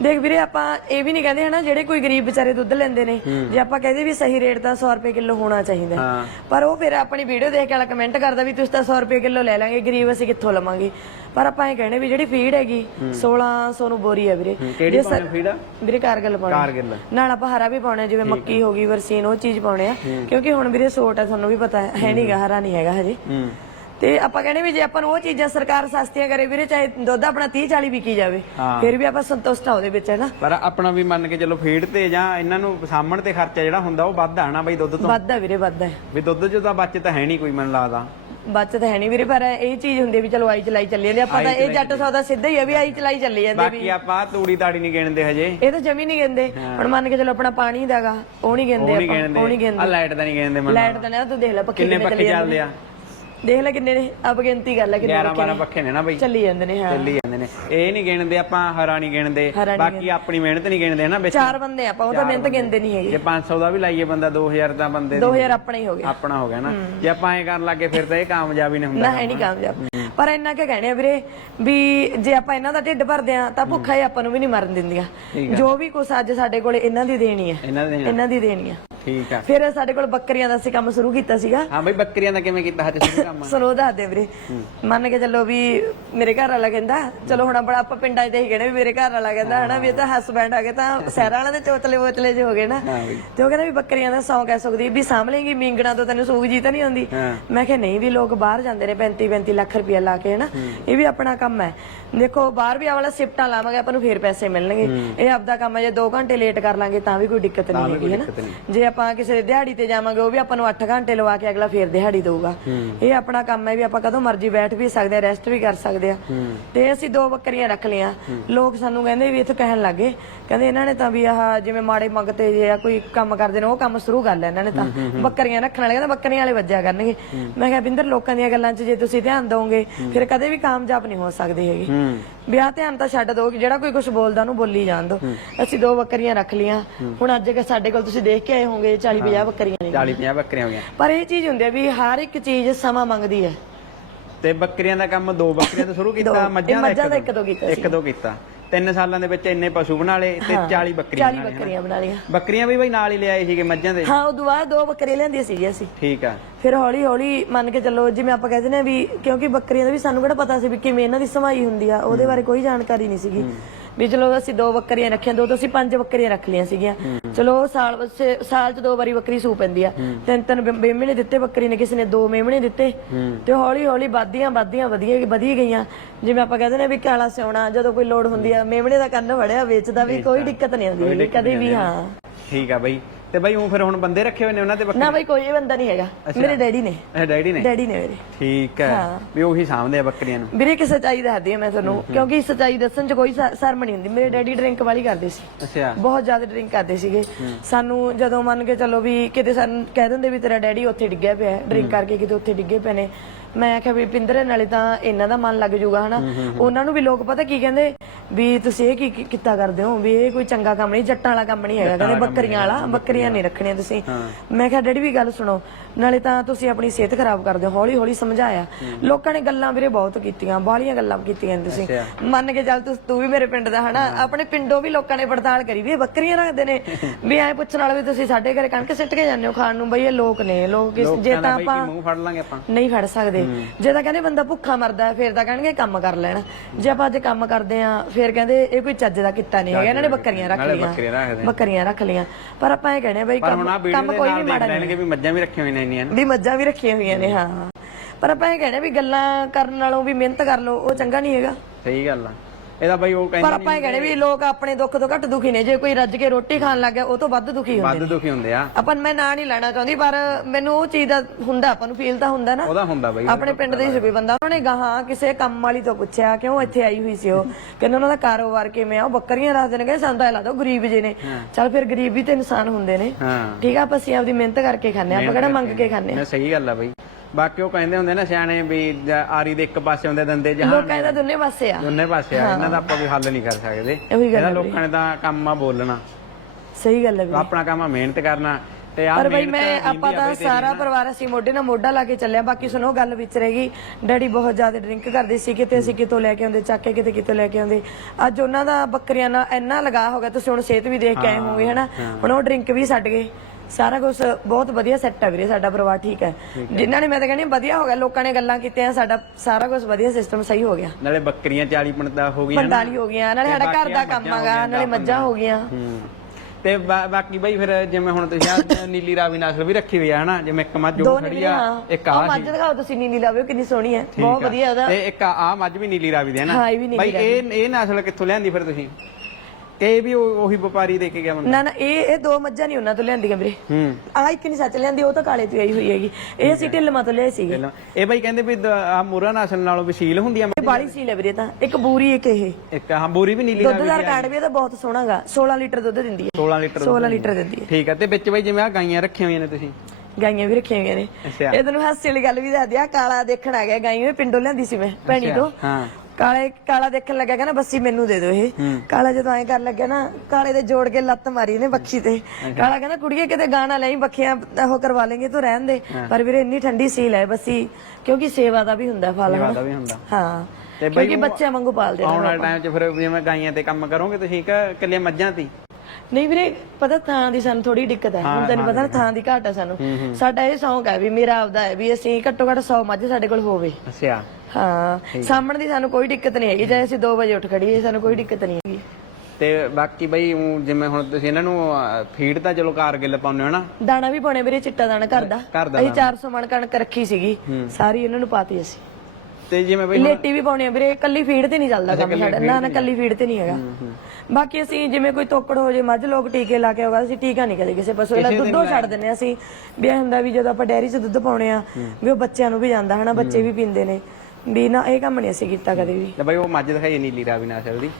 Speaker 1: ਦੇਖ ਵੀਰੇ ਆਪਾਂ ਇਹ ਵੀ ਨਹੀਂ ਕਹਿੰਦੇ ਹਨਾ ਜਿਹੜੇ ਕੋਈ ਗਰੀਬ ਵਿਚਾਰੇ ਦੁੱਧ ਲੈਂਦੇ ਨੇ ਜੇ ਆਪਾਂ ਕਹਦੇ ਵੀ ਸਹੀ ਰੇਟ ਤਾਂ 100 ਰੁਪਏ ਕਿਲੋ ਹੋਣਾ ਚਾਹੀਦਾ ਹੈ। ਪਰ ਉਹ ਫਿਰ ਆਪਣੀ ਵੀਡੀਓ ਦੇਖ ਕੇ ਵਾਲਾ ਕਮੈਂਟ ਕਰਦਾ ਵੀ ਤੁਸੀਂ ਤਾਂ 100 ਰੁਪਏ ਕਿਲੋ ਲੈ ਲਾਂਗੇ ਗਰੀਬ ਅਸੀਂ ਕਿੱਥੋਂ ਲਵਾਂਗੇ? ਪਰ ਆਪਾਂ ਇਹ ਕਹਿੰਦੇ ਵੀ ਜਿਹੜੀ ਫੀਡ ਹੈਗੀ 1600 ਨੂੰ ਬੋਰੀ ਹੈ ਵੀਰੇ।
Speaker 2: ਕਿਹੜੀ ਪਾਉਣੀ ਫੀਡ
Speaker 1: ਵੀਰੇ ਕਾਰਗਲ ਪਾਉਣਾ।
Speaker 2: ਕਾਰਗਿਲ।
Speaker 1: ਨਾਲ ਆਪਾਂ ਹਰਾ ਵੀ ਪਾਉਣਾ ਜਿਵੇਂ ਮੱਕੀ ਹੋ। ਗਈ ਵਰਸੀਨ ਉਹ ਚੀਜ਼ ਪਾਉਣੇ ਆ। ਕਿਉਂਕਿ ਹੁਣ ਵੀਰੇ ਸੋਟ ਹੈ ਤੁਹਾਨੂੰ ਵੀ ਪਤਾ ਹੈ ਹੈ ਨਹੀਂਗਾ ਹਰਾ ਨਹੀਂ ਹੈਗਾ ਹਜੇ।
Speaker 2: ਹੂੰ।
Speaker 1: ਤੇ ਆਪਾਂ ਕਹਿੰਦੇ ਵੀ ਜੇ ਆਪਾਂ ਨੂੰ ਉਹ ਚੀਜ਼ਾਂ ਸਰਕਾਰ ਸਸਤੀਆਂ ਕਰੇ ਵੀਰੇ ਚਾਹੇ ਦੁੱਧ ਆਪਣਾ 30 40 ਵਿਕੀ ਜਾਵੇ
Speaker 2: ਹਾਂ।
Speaker 1: ਫਿਰ ਵੀ ਆਪਾਂ ਸੰਤੁਸ਼ਟ ਆ ਉਹਦੇ ਵਿੱਚ ਹੈ ਨਾ?
Speaker 2: ਪਰ ਆਪਣਾ ਵੀ ਮੰਨ ਕੇ ਚਲੋ ਫੀਡ ਤੇ ਜਾਂ ਇਹਨਾਂ ਨੂੰ ਸਾਹਮਣ ਤੇ ਖਰਚਾ ਜਿਹੜਾ ਹੁੰਦਾ ਉਹ ਵੱਧ ਆਣਾ ਬਾਈ ਦੁੱਧ ਤੋਂ?
Speaker 1: ਵੱਧਦਾ ਵੀਰੇ ਵੱਧਦਾ। ਹੈ
Speaker 2: ਵੀ ਦੁੱਧ ਚ ਤਾਂ ਬਚਤ ਹੈ ਨਹੀਂ ਕੋਈ ਮੈਨੂੰ ਲੱਗਦਾ।
Speaker 1: ਬਚਤ ਹੈ ਨਹੀਂ ਵੀਰੇ ਪਰ ਇਹ ਚੀਜ਼ ਹੁੰਦੀ ਹੈ ਵੀ ਚਲੋ ਆਈ ਚਲਾਈ ਚੱਲੀ ਜਾਂਦੀ। ਆਪਾਂ ਤਾਂ ਇਹ ਜੱਟ ਸੌਦਾ ਸਿੱਧਾ ਹੀ ਆ ਵੀ ਆਈ ਚਲਾਈ ਚੱਲੀ ਜਾਂਦੀ
Speaker 2: ਬਾਕੀ ਆਪਾਂ ਤੂੜੀ ਤਾੜੀ ਨਹੀਂ ਗਿਣਦੇ ਹਜੇ।
Speaker 1: ਇਹ ਤਾਂ ਜਮੀ ਨਹੀਂ ਕਹਿੰਦੇ ਹੁਣ ਮੰਨ ਕੇ ਚਲੋ ਆਪਣਾ ਪਾਣੀ ਦਾਗਾ ਉਹ ਨਹੀਂ ਕਹਿੰਦੇ
Speaker 2: ਉਹ ਨਹੀਂ
Speaker 1: ਆਪਾਂ ਉਹ ਨਹੀਂ
Speaker 2: ਗਿਣਦੇ। ਆ
Speaker 1: ਕਹਿੰਦੇ
Speaker 2: ਲਾਈਟ ਦਾ ਨਹੀਂ ਗਿਣਦੇ ਮੈਨੂੰ
Speaker 1: ਲਾਈਟ ਦਾ ਨਾ ਤੂੰ ਦੇਖ ਲੈ ਪੱਖੇ
Speaker 2: ਕਿੰਨੇ
Speaker 1: ਚੱਲੀ
Speaker 2: ਚੱਲਦੇ ਆ।
Speaker 1: ਦੇਖ ਲੈ ਕਿੰਨੇ ਨੇ ਆਪ ਗਿਣਤੀ ਕਰ ਲੈ ਕਿੰਨੇ
Speaker 2: 11 12 ਪੱਖੇ ਨੇ ਨਾ ਬਾਈ।
Speaker 1: ਚੱਲੀ ਜਾਂਦੇ ਨੇ ਹਾਂ।
Speaker 2: ਚੱਲੀ ਜਾਂਦੇ ਨੇ। ਇਹ ਨਹੀਂ ਗਿਣਦੇ ਆਪਾਂ ਹਰਾ ਨਹੀਂ ਗਿਣਦੇ। ਬਾਕੀ ਆਪਣੀ ਮਿਹਨਤ ਨਹੀਂ ਗਿਣਦੇ ਨਾ ਵਿੱਚ।
Speaker 1: ਚਾਰ ਬੰਦੇ ਆਪਾਂ ਉਹ ਤਾਂ ਮਿਹਨਤ ਗਿਣਦੇ ਨਹੀਂ ਹੈਗੇ।
Speaker 2: ਜੇ 500 ਦਾ ਵੀ ਲਾਈਏ ਬੰਦਾ 2000 ਦਾ ਬੰਦੇ ਦੀ
Speaker 1: 2000 ਆਪਣਾ ਹੀ ਹੋ ਗਿਆ।
Speaker 2: ਆਪਣਾ ਹੋ ਗਿਆ ਨਾ। ਜੇ ਆਪਾਂ ਐ ਕਰਨ ਲੱਗੇ ਫਿਰ ਤਾਂ ਇਹ ਕਾਮਯਾਬ ਹੀ ਨਹੀਂ ਹੁੰਦਾ
Speaker 1: ਨਾ ਹੈ ਨਹੀਂ ਕਾਮਯਾਬ। ਪਰ ਇੰਨਾ ਕਿ ਕਹਿਣੇ ਆ ਵੀਰੇ ਵੀ ਜੇ ਆਪਾਂ ਇਹਨਾਂ ਦਾ ਢਿੱਡ ਭਰਦੇ ਆ ਤਾਂ ਭੁੱਖਾ ਹੀ ਆਪਾਂ ਨੂੰ ਵੀ ਨਹੀਂ ਮਰਨ ਦਿੰਦੀਆਂ। ਜੋ ਵੀ ਕੁਛ ਅੱਜ ਸਾਡੇ ਕੋਲੇ ਇਹਨਾਂ ਦੀ ਦੇਣੀ ਹੈ
Speaker 2: ਇਹਨਾਂ ਦੇ
Speaker 1: ਦੇਣੀ ਆ।
Speaker 2: ਠੀਕ ਆ।
Speaker 1: ਫਿਰ ਸਾਡੇ ਕੋਲ ਬੱਕਰੀਆਂ ਦਾ ਅਸੀਂ ਕੰਮ ਸ਼ੁਰੂ ਕੀਤਾ ਸੀਗਾ।
Speaker 2: ਹਾਂ ਬਈ ਬੱਕਰੀਆਂ ਦਾ ਕਿਵੇਂ ਕੀਤਾ? ਹੱਥ ਸ਼ੁਰੂ ਕੰਮ
Speaker 1: ਦੱਸ ਦੇ ਵੀਰੇ। ਮੰਨ ਕੇ ਚੱਲੋ ਵੀ ਮੇਰੇ ਘਰ ਵਾਲਾ ਕਹਿੰਦਾ ਚਲੋ ਹੁਣ ਬੜਾ ਆਪਾਂ ਪਿੰਡਾਂ 'ਚ ਤੇ ਹੀ ਕਹਿੰਦੇ ਵੀ ਮੇਰੇ ਘਰ ਵਾਲਾ ਕਹਿੰਦਾ ਹਨਾ ਵੀ ਇਹ ਤਾਂ ਹਸਬੈਂਡ ਆ ਗਏ ਤਾਂ ਸਹਿਰਾਂ ਵਾਲਿਆਂ ਦੇ ਚੋਤਲੇ ਵੋਤਲੇ ਜਿਹੇ ਹੋ ਗਏ ਨਾ। ਤੇ ਉਹ ਕਹਿੰਦਾ ਵੀ ਬੱਕਰੀਆਂ ਦਾ ਸੌਂ ਕਹਿ ਸਕਦੀ ਵੀ ਸਾਂਭ ਲੇਗੀ ਮੀਂਗਣਾ ਤੋਂ ਤੈਨੂੰ ਸੂਗ ਜੀ ਤਾਂ ਨਹੀਂ ਆਉਂਦੀ। ਮੈਂ ਕਿਹਾ ਨਹੀਂ ਵੀ ਲੋਕ ਬਾਹਰ ਜਾਂਦੇ ਨੇ 35 35 ਲੱਖ ਰੁਪਇਆ ਲਾ ਕੇ ਹਨਾ। ਇਹ ਵੀ ਆਪਣਾ ਕੰਮ ਹੈ ਦੇਖੋ ਬਾਹਰ ਵੀ ਆ ਵਾਲਾ ਸਿਫਟਾਂ ਲਾਵਾਂਗੇ ਆਪਾਂ ਨੂੰ ਫੇਰ ਪੈਸੇ ਮਿਲਣਗੇ। ਇਹ ਆਪਦਾ ਕੰਮ ਹੈ ਜੇ 2 ਘੰਟੇ ਲੇਟ ਕਰ ਲਾਂਗੇ ਤਾਂ ਵੀ ਕੋਈ ਦਿੱਕਤ ਨਹੀਂ ਹੈਗੀ ਹਨਾ। ਜੇ ਆਪਾਂ ਕਿਸੇ ਦੇ ਦਿਹਾੜੀ ਤੇ ਜਾਵਾਂਗੇ ਉਹ ਵੀ ਆਪਾਂ ਨੂੰ 8 ਘੰਟੇ ਲਵਾ ਕੇ ਅਗਲਾ ਫੇਰ ਦਿਹਾੜੀ ਦਊਗਾ। ਇਹ ਆਪਣਾ ਕੰਮ ਹੈ ਵੀ ਆਪਾਂ ਕਦੋਂ ਮਰਜ਼ੀ ਬੈਠ ਵੀ ਸਕਦੇ ਆ ਰੈਸਟ ਵੀ ਕਰ ਸਕਦੇ ਆ। ਤੇ ਅਸੀਂ ਦੋ ਬੱਕਰੀਆਂ ਰੱਖ ਲਈਆਂ। ਲੋਕ ਸਾਨੂੰ ਕਹਿੰਦੇ ਵੀ ਇੱਥੇ ਕਹਿਣ ਲੱਗੇ। ਕਹਿੰਦੇ ਇਹਨਾਂ ਨੇ ਤਾਂ ਵੀ ਆਹ ਜਿਵੇਂ ਮਾੜੇ ਮੰਗਤੇ ਜੇ ਆ ਕੋਈ ਕੰਮ ਕਰਦੇ ਨੇ ਉਹ ਕੰਮ ਸ਼ੁਰੂ ਕਰ ਲਿਆ ਇਹਨਾਂ ਨੇ ਤਾਂ। ਬੱਕਰੀਆਂ ਰੱਖਣ ਵਾਲੇ ਕਹਿੰਦਾ ਬੱਕਰੀਆਂ ਵਾਲੇ ਵੱਜਿਆ ਕਰਨਗੇ। ਮੈਂ ਕਿਹਾ ਬਿੰਦਰ ਲੋਕਾਂ ਦੀਆਂ ਗੱਲਾਂ 'ਚ ਜੇ ਤੁਸੀਂ ਧਿਆਨ ਦਿਓਗੇ ਫਿਰ ਕਦੇ ਵੀ ਕਾਮਯਾਬ ਨਹੀਂ ਹੋ ਸਕਦੇ ਹੈਗੇ।
Speaker 2: ਹੂੰ।
Speaker 1: ਵਿਆਹ ਧਿਆਨ ਤਾਂ ਛੱਡ ਦੋ ਜਿਹੜਾ ਕੋਈ ਕੁਝ ਬੋਲਦਾ ਉਹਨੂੰ ਬੋਲੀ ਜਾਣ ਦੋ। ਅਸੀਂ ਦੋ ਬੱਕਰੀਆਂ ਰੱਖ ਲੀਆਂ ਹੁਣ ਅੱਜ ਕਿ ਸਾਡੇ ਕੋਲ ਤੁਸੀਂ ਦੇਖ ਕੇ ਆਏ ਹੋਵੋਗੇ 40 50 ਬੱਕਰੀਆਂ ਨੇ।
Speaker 2: 40 50 ਬੱਕਰੀਆਂ ਹੋ ਗਈਆਂ
Speaker 1: ਪਰ ਇਹ ਚੀਜ਼ ਹੁੰਦੀ ਹੈ ਵੀ ਹਰ ਇੱਕ ਚੀਜ਼ ਸਮਾਂ ਮੰਗਦੀ ਹੈ।
Speaker 2: ਤੇ ਬੱਕਰੀਆਂ ਦਾ ਕੰਮ ਦੋ ਬੱਕਰੀਆਂ ਤੋਂ ਸ਼ੁਰੂ ਕੀਤਾ। ਮੱਝਾਂ ਦਾ ਇੱਕ
Speaker 1: ਤੋਂ ਕੀਤਾ
Speaker 2: ਇੱਕ ਦੋ ਕੀਤਾ। ਤਿੰਨ ਸਾਲਾਂ ਦੇ ਵਿੱਚ ਇੰਨੇ ਪਸ਼ੂ ਬਣਾ ਲਏ ਤੇ 40 ਬੱਕਰੀਆਂ
Speaker 1: 40
Speaker 2: ਬਣਾ ਲਈਆਂ।
Speaker 1: ਬੱਕਰੀਆਂ ਬਣਾ ਲਈਆਂ।
Speaker 2: ਬੱਕਰੀਆਂ ਵੀ ਬਈ ਨਾਲ ਹੀ ਲਿਆਏ ਸੀਗੇ ਮੱਝਾਂ ਦੇ।
Speaker 1: ਹਾਂ ਉਦੋਂ ਬਾਅਦ ਦੋ ਬੱਕਰੀਆਂ ਲੈਂਦੀਆਂ ਸੀ ਅਸੀਂ।
Speaker 2: ਠੀਕ ਆ।
Speaker 1: ਫਿਰ ਹੌਲੀ ਹੌਲੀ ਮੰਨ ਕੇ ਚੱਲੋ ਜਿਵੇਂ ਆਪਾਂ ਕਹਿੰਦੇ ਨੇ ਵੀ ਕਿਉਂਕਿ ਬੱਕਰੀਆਂ ਦਾ ਵੀ ਸਾਨੂੰ ਕਿਹੜਾ ਪਤਾ ਸੀ ਵੀ ਕਿਵੇਂ ਇਹਨਾਂ ਦੀ ਸਮਾਈ ਹੁੰਦੀ ਆ ਉਹਦੇ ਬਾਰੇ ਕੋਈ ਜਾਣਕਾਰੀ ਨਹੀਂ ਸੀਗੀ। ਵੀ ਚਲੋ ਅਸੀਂ ਦੋ ਬੱਕਰੀਆਂ ਰੱਖੀਆਂ ਦੋ ਤੋਂ ਅਸੀਂ ਪੰਜ ਬੱਕਰੀਆਂ ਰੱਖ ਲਈਆਂ ਸੀਗੀਆਂ। ਚਲੋ ਸਾਲ ਵਸੇ- ਸਾਲ ਚ ਦੋ ਵਾਰੀ ਬੱਕਰੀ ਸੂ ਪੈਂਦੀ ਆ। ਤਿੰਨ ਤਿੰਨ ਬੇ- ਮੇਮਣੇ ਦਿੱਤੇ ਬੱਕਰੀ ਨੇ ਕਿਸੇ ਨੇ ਦੋ ਮੇਮਣੇ ਦਿੱਤੇ। ਤੇ ਹੌਲੀ ਹੌਲੀ ਵੱਧਦੀਆਂ ਵੱਧਦੀਆਂ ਵਧੀਆ ਵਧੀ ਗਈਆਂ। ਜਿਵੇਂ ਆਪਾਂ ਕਹਿੰਦੇ ਨੇ ਵੀ ਕਾਲਾ ਸਿਉਣਾ ਜਦੋਂ ਕੋਈ ਲੋੜ ਹੁੰਦੀ ਆ ਮੇਮਣੇ ਦਾ ਕੰਨ ਫੜਿਆ ਵੇਚਦਾ ਵੀ ਕੋਈ ਦਿੱਕਤ ਨਹੀਂ ਆਉਂਦੀ ਹੈਗੀ, ਕਦੇ ਵੀ ਹਾਂ।
Speaker 2: ਠੀਕ ਆ ਬਈ। ਤੇ ਬਾਈ ਉਹ ਫਿਰ ਹੁਣ ਬੰਦੇ ਰੱਖੇ ਹੋਏ ਨੇ ਉਹਨਾਂ ਦੇ ਬੱਕਰੀ
Speaker 1: ਨਾ ਬਈ ਕੋਈ ਬੰਦਾ ਨਹੀਂ ਹੈਗਾ। ਮੇਰੇ ਡੈਡੀ ਨੇ।
Speaker 2: ਇਹ ਡੈਡੀ ਨੇ?
Speaker 1: ਡੈਡੀ ਨੇ ਮੇਰੇ।
Speaker 2: ਠੀਕ ਹੈ। ਵੀ ਉਹੀ ਸਾਂਭਦੇ ਆ ਬੱਕਰੀਆਂ ਨੂੰ।
Speaker 1: ਵੀਰੇ ਕਿ ਸੱਚਾਈ ਦੱਸਦੀ ਆ ਮੈਂ ਤੁਹਾਨੂੰ। ਕਿਉਂਕਿ ਸੱਚਾਈ ਦੱਸਣ 'ਚ ਕੋਈ ਸ਼ਰਮ ਨਹੀਂ ਹੁੰਦੀ। ਮੇਰੇ ਡੈਡੀ ਡਰਿੰਕ ਵਾਲੀ ਕਰਦੇ ਸੀ।
Speaker 2: ਅੱਛਾ।
Speaker 1: ਬਹੁਤ ਜ਼ਿਆਦਾ ਡਰਿੰਕ ਕਰਦੇ ਸੀਗੇ। ਸਾਨੂੰ ਜਦੋਂ ਮੰਨ ਕੇ ਚੱਲੋ ਵੀ ਕਿਤੇ ਸਾਨੂੰ ਕਹਿ ਦਿੰਦੇ ਵੀ ਤੇਰਾ ਡੈਡੀ ਉੱਥੇ ਡਿੱਗਿਆ ਪਿਆ ਡਰਿੰਕ ਕਰਕੇ ਕਿਤੇ ਉੱਥੇ ਡਿੱਗੇ ਪਏ ਨੇ। ਮੈਂ ਆਖਿਆ ਵੀ ਪਿੰਦਰੇ ਨਾਲੇ ਤਾਂ ਇਹਨਾਂ ਦਾ ਮਨ ਲੱਗ ਜਾਊਗਾ ਹਨਾ? ਉਹਨਾਂ ਨੂੰ ਵੀ ਲੋਕ ਪਤਾ ਕੀ ਕਹਿੰਦੇ ਵੀ ਤੁਸੀਂ ਇਹ ਕੀ ਕੀ ਕੀਤਾ ਕਰਦੇ ਹੋ? ਵੀ ਇਹ ਕੋਈ ਚੰਗਾ ਕੰਮ ਨਹੀਂ ਜੱਟਾਂ ਵਾਲਾ ਕੰਮ ਨਹੀਂ ਹੈਗਾ। ਕਹਿੰਦੇ ਬੱਕਰੀਆਂ ਵਾਲਾ ਬੱਕਰੀਆਂ ਨਹੀਂ ਰੱਖਣੀਆਂ ਤੁਸੀਂ। ਮੈਂ ਕਿਹਾ ਡੈਡੀ ਵੀ ਗੱਲ ਸੁਣੋ। ਨਾਲੇ ਤਾਂ ਤੁਸੀਂ ਆਪਣੀ ਸਿਹਤ ਖਰਾਬ ਕਰਦੇ ਹੋ ਹੌਲੀ ਹੌਲੀ ਸਮਝਾਇਆ ਲੋਕਾਂ ਨੇ ਗੱਲਾਂ ਵੀਰੇ ਬਹੁਤ ਕੀਤੀਆਂ ਬਾਹਲੀਆਂ ਗੱਲਾਂ ਕੀਤੀਆਂ ਨੇ ਤੁਸੀਂ। ਮੰਨ ਕੇ ਚੱਲ ਤੂੰ ਤੂੰ ਵੀ ਮੇਰੇ ਪਿੰਡ ਦਾ ਹਨਾ? ਆਪਣੇ ਪਿੰਡੋਂ ਵੀ ਲੋਕਾਂ ਨੇ ਪੜਤਾਲ ਕਰੀ ਵੀ ਇਹ ਬੱਕਰੀਆਂ ਰੱਖਦੇ ਨੇ। ਵੀ ਐ ਪੁੱਛਣ ਵਾਲੇ ਵੀ ਤੁਸੀਂ ਸਾਡੇ ਘਰੇ ਕਣਕ ਸਿੱਟ ਕੇ ਜਾਂਦੇ ਹੋ ਖਾਣ ਨੂੰ ਬਈ ਇਹ ਲੋਕ ਨੇ ਲੋਕ ਜੇ ਤਾਂ ਆਪਾਂ
Speaker 2: ਕੀ ਮੂੰਹ ਫੜ ਲਾਂਗੇ ਆਪਾਂ।
Speaker 1: ਨਹੀਂ ਫੜ ਸਕਦੇ। ਜੇ ਤਾਂ ਕਹਿੰਦੇ ਬੰਦਾ ਭੁੱਖਾ ਮਰਦਾ ਹੈ, ਫਿਰ ਤਾਂ ਕਹਿਣਗੇ ਕੰਮ ਕਰ ਲੈਣ। ਜੇ ਆਪਾਂ ਅੱਜ ਕੰਮ ਕਰਦੇ ਆ ਫਿਰ ਕਹਿੰਦੇ ਇਹ ਕੋਈ ਚੱਜ ਦਾ ਕੀਤਾ ਨਹੀਂ ਹੈਗਾ ਇਹਨਾਂ ਨੇ ਬੱਕਰੀਆਂ ਰੱਖ ਲਈਆਂ।
Speaker 2: ਬੱਕਰੀਆਂ
Speaker 1: ਰੱਖ ਲਈਆਂ। ਪਰ ਆਪਾਂ ਇਹ ਕਹਿੰਦੇ ਬਈ ਕੰਮ ਕੋਈ ਵੀ ਮਾੜਾ ਨਹੀਂ
Speaker 2: ਲੈਣਗੇ ਵੀ ਮੱਝਾਂ ਵੀ ਰੱਖੀਆਂ ਹੋਈਆਂ ਨੇ ਇੰਨੀਆਂ
Speaker 1: ਵੀ ਮੱਝਾਂ ਵੀ ਰੱਖੀਆਂ ਹੋਈਆਂ ਨੇ ਹਾਂ। ਪਰ ਆਪਾਂ ਇਹ ਕਹਿੰਦੇ ਵੀ ਗੱਲਾਂ ਕਰਨ ਨਾਲੋਂ ਵੀ ਮਿਹਨਤ ਕਰ ਲਓ ਉਹ ਚੰਗਾ ਨਹੀਂ ਹੈਗਾ।
Speaker 2: ਸਹੀ ਗੱਲ ਆ। ਇਹਦਾ ਬਾਈ ਉਹ
Speaker 1: ਪਰ
Speaker 2: ਕਹਿੰਦੇ
Speaker 1: ਆਪਾਂ ਇਹ ਕਹਿੰਦੇ ਵੀ ਲੋਕ ਆਪਣੇ ਦੁੱਖ ਤੋਂ ਘੱਟ ਦੁਖੀ ਨੇ। ਜੇ ਕੋਈ ਰੱਜ ਕੇ ਰੋਟੀ ਖਾਣ ਲੱਗ ਗਿਆ ਉਹ ਤੋਂ ਵੱਧ ਦੁਖੀ ਹੁੰਦੇ
Speaker 2: ਵੱਧ ਦੁਖੀ ਹੁੰਦੇ ਆ।
Speaker 1: ਆਪਾਂ ਮੈਂ ਨਾਂ ਨਹੀਂ ਲੈਣਾ ਚਾਹੁੰਦੀ ਪਰ ਮੈਨੂੰ ਉਹ ਚੀਜ਼ ਦਾ ਹੁੰਦਾ ਆਪਾਂ ਨੂੰ ਫੀਲ ਤਾਂ ਹੁੰਦਾ ਨਾ।
Speaker 2: ਉਹਦਾ ਹੁੰਦਾ ਬਾਈ
Speaker 1: ਆਪਣੇ ਪਿੰਡ ਦੇ ਹੀ ਸੀ ਕੋਈ ਬੰਦਾ ਉਹਨੇ ਗਾਹਾਂ ਕਿਸੇ ਕੰਮ ਵਾਲੀ ਤੋਂ ਪੁੱਛਿਆ ਕਿਉਂ ਇੱਥੇ ਆਈ ਹੋਈ ਸੀ ਉਹ? ਕਹਿੰਦਾ ਉਹਨਾਂ ਦਾ ਕਾਰੋਬਾਰ ਕਿਵੇਂ ਆ? ਉਹ ਬੱਕਰੀਆਂ ਰੱਖਦੇ ਨੇ ਕਹਿੰਦੇ ਸਾਨੂੰ ਤਾਂ ਇਹ ਲੱਗਦਾ ਉਹ ਗਰੀਬ ਜੇ ਨੇ। ਚੱਲ ਫਿਰ ਗਰੀਬ ਵੀ ਤੇ ਇਨਸਾਨ ਹੁੰਦੇ ਨੇ।
Speaker 2: ਹਾਂ।
Speaker 1: ਠੀਕ ਆ ਆਪਾਂ ਅਸੀਂ ਆਪਦੀ ਮਿਹਨਤ ਕਰਕੇ ਖਾਂਦੇ ਆ ਆਪਾਂ ਕਿਹੜਾ ਮੰਗ ਕੇ ਖਾਂਦੇ ਆ।
Speaker 2: ਸਹੀ ਗੱਲ ਆ ਬਾਈ। ਬਾਕੀ ਉਹ ਕਹਿੰਦੇ ਹੁੰਦੇ ਨਾ ਸਿਆਣੇ ਵੀ ਜਾਂ ਆਰੀ ਦੇ ਇੱਕ ਪਾਸੇ ਹੁੰਦੇ ਦੰਦੇ ਜਹਾਨ
Speaker 1: ਲੋਕਾਂ ਇਹਦਾ ਦੋਨੇ ਪਾਸੇ ਆ।
Speaker 2: ਦੋਨੇ ਪਾਸੇ ਆ ਇਹਨਾਂ ਦਾ ਆਪਾਂ ਕੋਈ ਹੱਲ ਨਹੀਂ ਕਰ ਸਕਦੇ।
Speaker 1: ਉਹੀ ਗੱਲ
Speaker 2: ਇਹਦਾ ਲੋਕਾਂ ਤਾਂ ਕੰਮ ਆ ਬੋਲਣਾ।
Speaker 1: ਸਹੀ ਗੱਲ ਹੈ ਵੀਰੇ।
Speaker 2: ਆਪਣਾ ਕੰਮ ਆ ਮਿਹਨਤ ਕਰਨਾ ਤੇ ਆ
Speaker 1: ਪਰ ਬਈ ਮੈਂ ਆਪਾਂ ਤਾਂ ਸਾਰਾ ਪਰਿਵਾਰ ਅਸੀਂ ਮੋਢੇ ਨਾਲ ਮੋਢਾ ਲਾ ਕੇ ਚੱਲਿਆ ਬਾਕੀ ਸੁਣੋ ਗੱਲ ਵਿੱਚ ਰਹਿ ਗਈ। ਡੈਡੀ ਬਹੁਤ ਜ਼ਿਆਦਾ ਡਰਿੰਕ ਕਰਦੇ ਸੀ ਕਿਤੇ ਅਸੀਂ ਕਿਤੋਂ ਲੈ ਕੇ ਆਉਂਦੇ ਚੱਕ ਕੇ ਕਿਤੇ ਕਿਤੋਂ ਲੈ ਕੇ ਆਉਂਦੇ। ਅੱਜ ਉਹਨਾਂ ਦਾ ਬੱਕਰੀਆਂ ਨਾਲ ਇੰਨਾ ਲਗਾ ਹੋ ਗਿਆ ਤੁਸੀਂ ਹੁਣ ਸਿਹਤ ਵੀ ਦੇਖ ਕੇ ਆਏ ਹੋਵੋਗੇ ਹਨਾ? ਹੁਣ ਉਹ ਡਰਿੰਕ ਵੀ ਛੱਡ ਗਏ। ਸਾਰਾ ਕੁਝ ਬਹੁਤ ਵਧੀਆ ਸੈੱਟ ਹੈ ਵੀਰੇ ਸਾਡਾ ਪਰਿਵਾਰ ਠੀਕ ਹੈ। ਜਿਨ੍ਹਾਂ ਨੇ ਮੈਂ ਤਾਂ ਕਹਿੰਦੀ ਹਾਂ ਵਧੀਆ ਹੋ ਗਿਆ ਲੋਕਾਂ ਨੇ ਗੱਲਾਂ ਕੀਤੀਆਂ ਸਾਡਾ ਸਾਰਾ ਕੁਝ ਵਧੀਆ ਸਿਸਟਮ ਸਹੀ ਹੋ ਗਿਆ।
Speaker 2: ਨਾਲੇ ਬੱਕਰੀਆਂ 40 ਪੰਦਾ ਹੋ ਗਈਆਂ ਨਾ।
Speaker 1: 45 ਹੋ ਗਈਆਂ ਨਾਲੇ ਸਾਡਾ ਘਰ ਦਾ ਕੰਮ ਆਗਾ ਨਾਲੇ ਮੱਝਾਂ ਹੋ ਗਈਆਂ।
Speaker 2: ਹੂੰ। ਤੇ ਬਾ- ਬਾਕੀ ਬਈ ਫਿਰ ਜਿਵੇਂ ਹੁਣ ਤੁਸੀਂ ਆ ਨੀਲੀ ਰਾਵੀ ਨਸਲ ਵੀ ਰੱਖੀ ਹੋਈ ਆ ਹਨਾ? ਜਿਵੇਂ ਇੱਕ ਮੱਝ
Speaker 1: ਦੋ
Speaker 2: ਉਹ ਖੜੀ ਆ ਇੱਕ
Speaker 1: ਉਹ
Speaker 2: ਆ
Speaker 1: ਮੱਝ ਦਿਖਾਓ ਤੁਸੀਂ ਨੀਲੀ ਲਾਵੇ ਕਿੰਨੀ ਸੋਹਣੀ ਹੈ। ਬਹੁਤ ਵਧੀਆ ਉਹਦਾ।
Speaker 2: ਤੇ ਇੱਕ ਆ ਮੱਝ ਵੀ ਨੀਲੀ ਰਾਵੀ ਦੀ ਹੈ ਨਾ?
Speaker 1: ਹਾਂ, ਇਹ ਵੀ ਨੀਲੀ
Speaker 2: ਬਈ ਇਹ ਇਹ ਨਸਲ ਕਿੱਥੋਂ ਲਿਆਂਦੀ ਫਿਰ ਤੁਸੀਂ? ਤੇ ਇਹ ਵੀ ਉਹ- ਉਹੀ ਵਪਾਰੀ ਦੇ ਕੇ ਗਿਆ ਮੈਨੂੰ
Speaker 1: ਨਾ ਨਾ ਇਹ ਇਹ ਦੋ ਮੱਝਾਂ ਨਹੀਂ ਉਹਨਾਂ ਤੋਂ ਲਿਆਂਦੀਆਂ ਵੀਰੇ।
Speaker 2: ਹੂੰ।
Speaker 1: ਆ ਇੱਕ ਨਹੀਂ ਸੱਚ ਲਿਆਂਦੀ ਉਹ ਤਾਂ ਕਾਲੇ ਤੋਂ ਆਈ ਹੋਈ ਹੈਗੀ। ਇਹ ਅਸੀਂ ਢਿੱਲਮਾਂ ਤੋਂ ਲਿਆਏ ਸੀਗੇ।
Speaker 2: ਪਹਿਲਾਂ ਇਹ ਬਈ ਕਹਿੰਦੇ ਵੀ ਆ ਮੁਰਾ ਨਸਲ ਨਾਲੋਂ ਵਸੀਲ ਹੁੰਦੀ ਆ
Speaker 1: ਇਹ ਬਾਲੀ ਸੀ ਲੈ ਵੀਰੇ ਤਾਂ। ਇੱਕ ਬੂਰੀ ਇੱਕ ਇਹ।
Speaker 2: ਇੱਕ ਹਾਂ ਬੋਰੀ ਵੀ ਨੀਲੀ
Speaker 1: ਦੁੱਧ
Speaker 2: ਰਾਵੀ
Speaker 1: ਦਾ ਰਿਕਾਰਡ ਵੀ ਇਹਦਾ ਬਹੁਤ ਸੋਹਣਾਗਾ। 16 ਲੀਟਰ ਦੁੱਧ ਦਿੰਦੀ ਹੈ।
Speaker 2: 16 ਲੀਟਰ
Speaker 1: 16 ਲੀਟਰ ਦਿੰਦੀ ਹੈ।
Speaker 2: ਠੀਕ ਆ ਤੇ ਵਿੱਚ ਬਈ ਜਿਵੇਂ ਆ ਗਾਈਆਂ ਰੱਖੀਆਂ ਹੋਈਆਂ ਨੇ ਤੁਸੀਂ?
Speaker 1: ਗਾਈਆਂ ਵੀ ਰੱਖੀਆਂ ਹੋਈਆਂ ਨੇ।
Speaker 2: ਅੱਛਾ।
Speaker 1: ਇਹ ਤੈਨੂੰ ਹਾਸੇ ਵਾਲੀ ਗੱਲ ਵੀ ਦੱਸਦੀ ਆ ਕਾਲਾ ਦੇਖਣ ਆ ਗਿਆ ਗਾਈ ਮੈਂ ਪਿੰਡੋਂ ਲਿਆਂਦੀ ਸੀ ਮੈਂ ਭੈਣੀ ਤੋਂ।
Speaker 2: ਹਾਂ।
Speaker 1: ਕਾਲੇ ਕਾਲਾ ਦੇਖਣ ਲੱਗਾ ਕਹਿੰਦਾ ਬੱਸੀ ਮੈਨੂੰ ਦੇ ਦਿਓ ਇਹ। ਕਾਲਾ ਜਦੋਂ ਐਂ ਕਰਨ ਲੱਗਿਆ ਨਾ ਕਾਲੇ ਦੇ ਜੋੜ ਕੇ ਲੱਤ ਮਾਰੀ ਨੇ ਬੱਖੀ ਤੇ। ਕਾਲਾ ਕਹਿੰਦਾ ਕੁੜੀਏ ਕਿਤੇ ਗਾਣਾ ਲਈ ਬੱਖੀਆਂ ਉਹ ਕਰਵਾ ਲੇਂਗੇ ਤੂੰ ਰਹਿਣ ਦੇ। ਪਰ ਵੀਰੇ ਇੰਨੀ ਠੰਡੀ ਸੀਲ ਹੈ ਬੱਸੀ ਕਿਉਂਕਿ ਸੇਵਾ ਦਾ ਵੀ ਹੁੰਦਾ ਫਲ
Speaker 2: ਵੀ ਹੁੰਦਾ।
Speaker 1: ਹਾਂ।
Speaker 2: ਤੇ
Speaker 1: ਕਿਉਂਕਿ ਬੱਚਿਆਂ ਵਾਂਗੂ ਪਾਲਦੇ
Speaker 2: ਆਉਣ ਵਾਲੇ ਟਾਈਮ 'ਚ ਫਿਰ ਜਿਵੇਂ ਗਾਈਆਂ ਤੇ ਕੰਮ ਕਰੋਗੇ ਤੁਸੀਂ ਕਿ ਇਕੱਲੇ ਮੱਝਾਂ ਤੇ?
Speaker 1: ਨਹੀਂ ਵੀਰੇ ਪਤਾ ਥਾਂ ਦੀ ਸਾਨੂੰ ਥੋੜੀ ਦਿੱਕਤ ਹੈ। ਹੁਣ ਤੈਨੂੰ ਪਤਾ ਨਾ ਥਾਂ ਦੀ ਘਾਟ ਹੈ ਸਾਨੂੰ ਸਾਡਾ ਇਹ ਸ਼ੌਂਕ ਹੈ ਵੀ ਮੇਰਾ ਆਪਦਾ ਹੈ ਵੀ ਅਸੀਂ ਘੱਟੋ ਘੱਟ 100 ਮੱਝ ਸਾਡੇ ਕੋਲ ਹੋਵੇ।
Speaker 2: ਅੱਛਾ।
Speaker 1: ਹਾਂ ਸਾਹਮਣ ਦੀ ਸਾਨੂੰ ਕੋਈ ਦਿੱਕਤ ਨਹੀਂ ਹੈਗੀ ਚਾਹੇ ਅਸੀਂ 2 ਵਜੇ ਉੱਠ ਖੜੀਏ ਸਾਨੂੰ ਕੋਈ ਦਿੱਕਤ ਨਹੀਂ ਹੈਗੀ।
Speaker 2: ਤੇ ਬਾਕੀ ਬਈ ਜਿਵੇਂ ਹੁਣ ਤੁਸੀਂ ਇਹਨਾਂ ਨੂੰ ਫੀਡ ਤਾਂ ਚਲੋ ਕਾਰਗਿਲ ਪਾਉਂਦੇ ਹੋ ਨਾ?
Speaker 1: ਦਾਣਾ ਵੀ ਪਾਉਣੇ ਵੀਰੇ ਚਿੱਟਾ ਦਾਣਾ ਘਰ ਦਾ। ਅਸੀਂ 400 ਮਣ ਕਣਕ ਰੱਖੀ ਸੀਗੀ ਸਾਰੀ ਇਹਨਾਂ ਨੂੰ ਪਾਤੀ ਅਸੀਂ।
Speaker 2: ਤੇ ਜਿਵੇਂ ਬਈ
Speaker 1: ਲੇਟੀ ਵੀ ਪਾਉਣੀ ਆ ਵੀਰੇ ਕੱਲੀ ਫੀਡ ਤੇ ਨਹੀਂ ਚੱਲਦਾ ਕੰਮ ਸਾਡਾ। ਨਾ ਨਾ ਕੱਲੀ ਫੀਡ ਤੇ ਨਹੀਂ ਹੈਗਾ। ਬਾਕੀ ਅਸੀਂ ਜਿਵੇਂ ਕੋਈ ਤੋਕੜ ਹੋ ਜੇ ਮੱਝ ਲੋਕ ਟੀਕੇ ਲਾ ਕੇ ਹੋਗਾ ਅਸੀਂ ਟੀਕਾ ਨਹੀਂ ਕਦੇ ਕਿਸੇ ਪਸ਼ੂ। ਦਾ ਦੁੱਧੋਂ ਛੱਡ ਦਿੰਨੇ ਆ ਅਸੀਂ। ਵੀ ਇਹ ਹੁੰਦਾ ਵੀ ਜਦੋਂ ਆਪਾਂ ਡੈਰੀ 'ਚ ਦੁੱਧ ਪਾਉਣੇ ਆ ਵੀ ਉਹ ਬੱਚਿਆਂ ਨੂੰ ਵੀ ਜਾਂਦਾ ਹਨਾ ਬੱਚੇ ਵੀ ਪੀਂਦੇ ਨੇ। ਵੀ ਨਾ ਇਹ ਕੰਮ ਨਹੀਂ ਅਸੀਂ ਕੀਤਾ ਕਦੇ ਵੀ।
Speaker 2: ਤੇ ਬਈ ਉਹ ਮੱਝ ਦਿਖਾਈ ਨੀਲੀ ਰਾਵੀ ਨਸਲ ਦੀ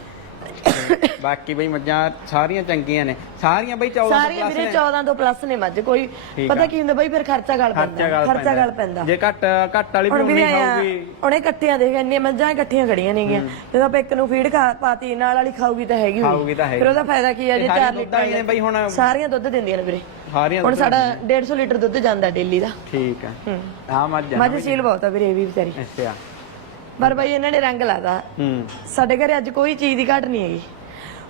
Speaker 2: ਬਾਕੀ ਬਈ ਮੱਝਾਂ ਸਾਰੀਆਂ ਚੰਗੀਆਂ ਨੇ। ਸਾਰੀਆਂ ਬਈ 14
Speaker 1: ਸਾਰੀਆਂ ਵੀਰੇ 14 ਤੋਂ ਪਲੱਸ ਨੇ ਮੱਝ ਕੋਈ ਪਤਾ ਕੀ ਹੁੰਦਾ ਬਈ ਫਿਰ ਖਰਚਾ ਗਲ ਪੈਂਦਾ। ਖਰਚਾ ਗਲ ਪੈਂਦਾ।
Speaker 2: ਜੇ ਘੱਟ ਘੱਟ ਵਾਲੀ ਵੀ ਉਨੀ ਖਾਊਗੀ
Speaker 1: ਉਹਨੇ ਇਕੱਠੀਆਂ ਦੇਖ ਇੰਨੀਆਂ ਮੱਝਾਂ ਇਕੱਠੀਆਂ ਖੜੀਆਂ ਨੇਗੀਆਂ। ਜਦੋਂ ਆਪਾਂ ਇੱਕ ਨੂੰ ਫੀਡ ਖਾ ਪਾਤੀ ਨਾਲ ਵਾਲੀ ਖਾਊਗੀ ਤਾਂ ਹੈਗੀ
Speaker 2: ਖਾਊਗੀ ਤਾਂ ਹੈਗੀ।
Speaker 1: ਫਿਰ ਉਹਦਾ ਫਾਇਦਾ ਕੀ ਹੈ ਜੇ 4
Speaker 2: ਦੁੱਧ ਵਾਲੀ ਨੇ ਬਈ ਹੁਣ।
Speaker 1: ਸਾਰੀਆਂ ਦੁੱਧ ਦਿੰਦੀਆਂ ਨੇ ਵੀਰੇ।
Speaker 2: ਸਾਰੀਆਂ
Speaker 1: ਹੁਣ ਸਾਡਾ 150 ਲੀਟਰ ਦੁੱਧ ਜਾਂਦਾ ਡੇਲੀ ਦਾ।
Speaker 2: ਠੀਕ ਹੈ
Speaker 1: ਹੂੰ।
Speaker 2: ਹਾਂ ਮੱਝ ਆ
Speaker 1: ਮੱਝ ਸੀਲ ਬਹੁਤ ਆ ਵੀਰੇ ਵੀ ਵਿਚਾਰੀ।
Speaker 2: ਅੱਛਾ।
Speaker 1: ਪਰ ਬਈ ਇਹਨਾਂ ਨੇ ਰੰਗ ਲਾਦਾ
Speaker 2: ਹੂੰ।
Speaker 1: ਸਾਡੇ ਘਰੇ ਅੱਜ ਕੋਈ ਚੀਜ਼ ਦੀ ਘਾਟ ਨਹੀਂ ਹੈਗੀ।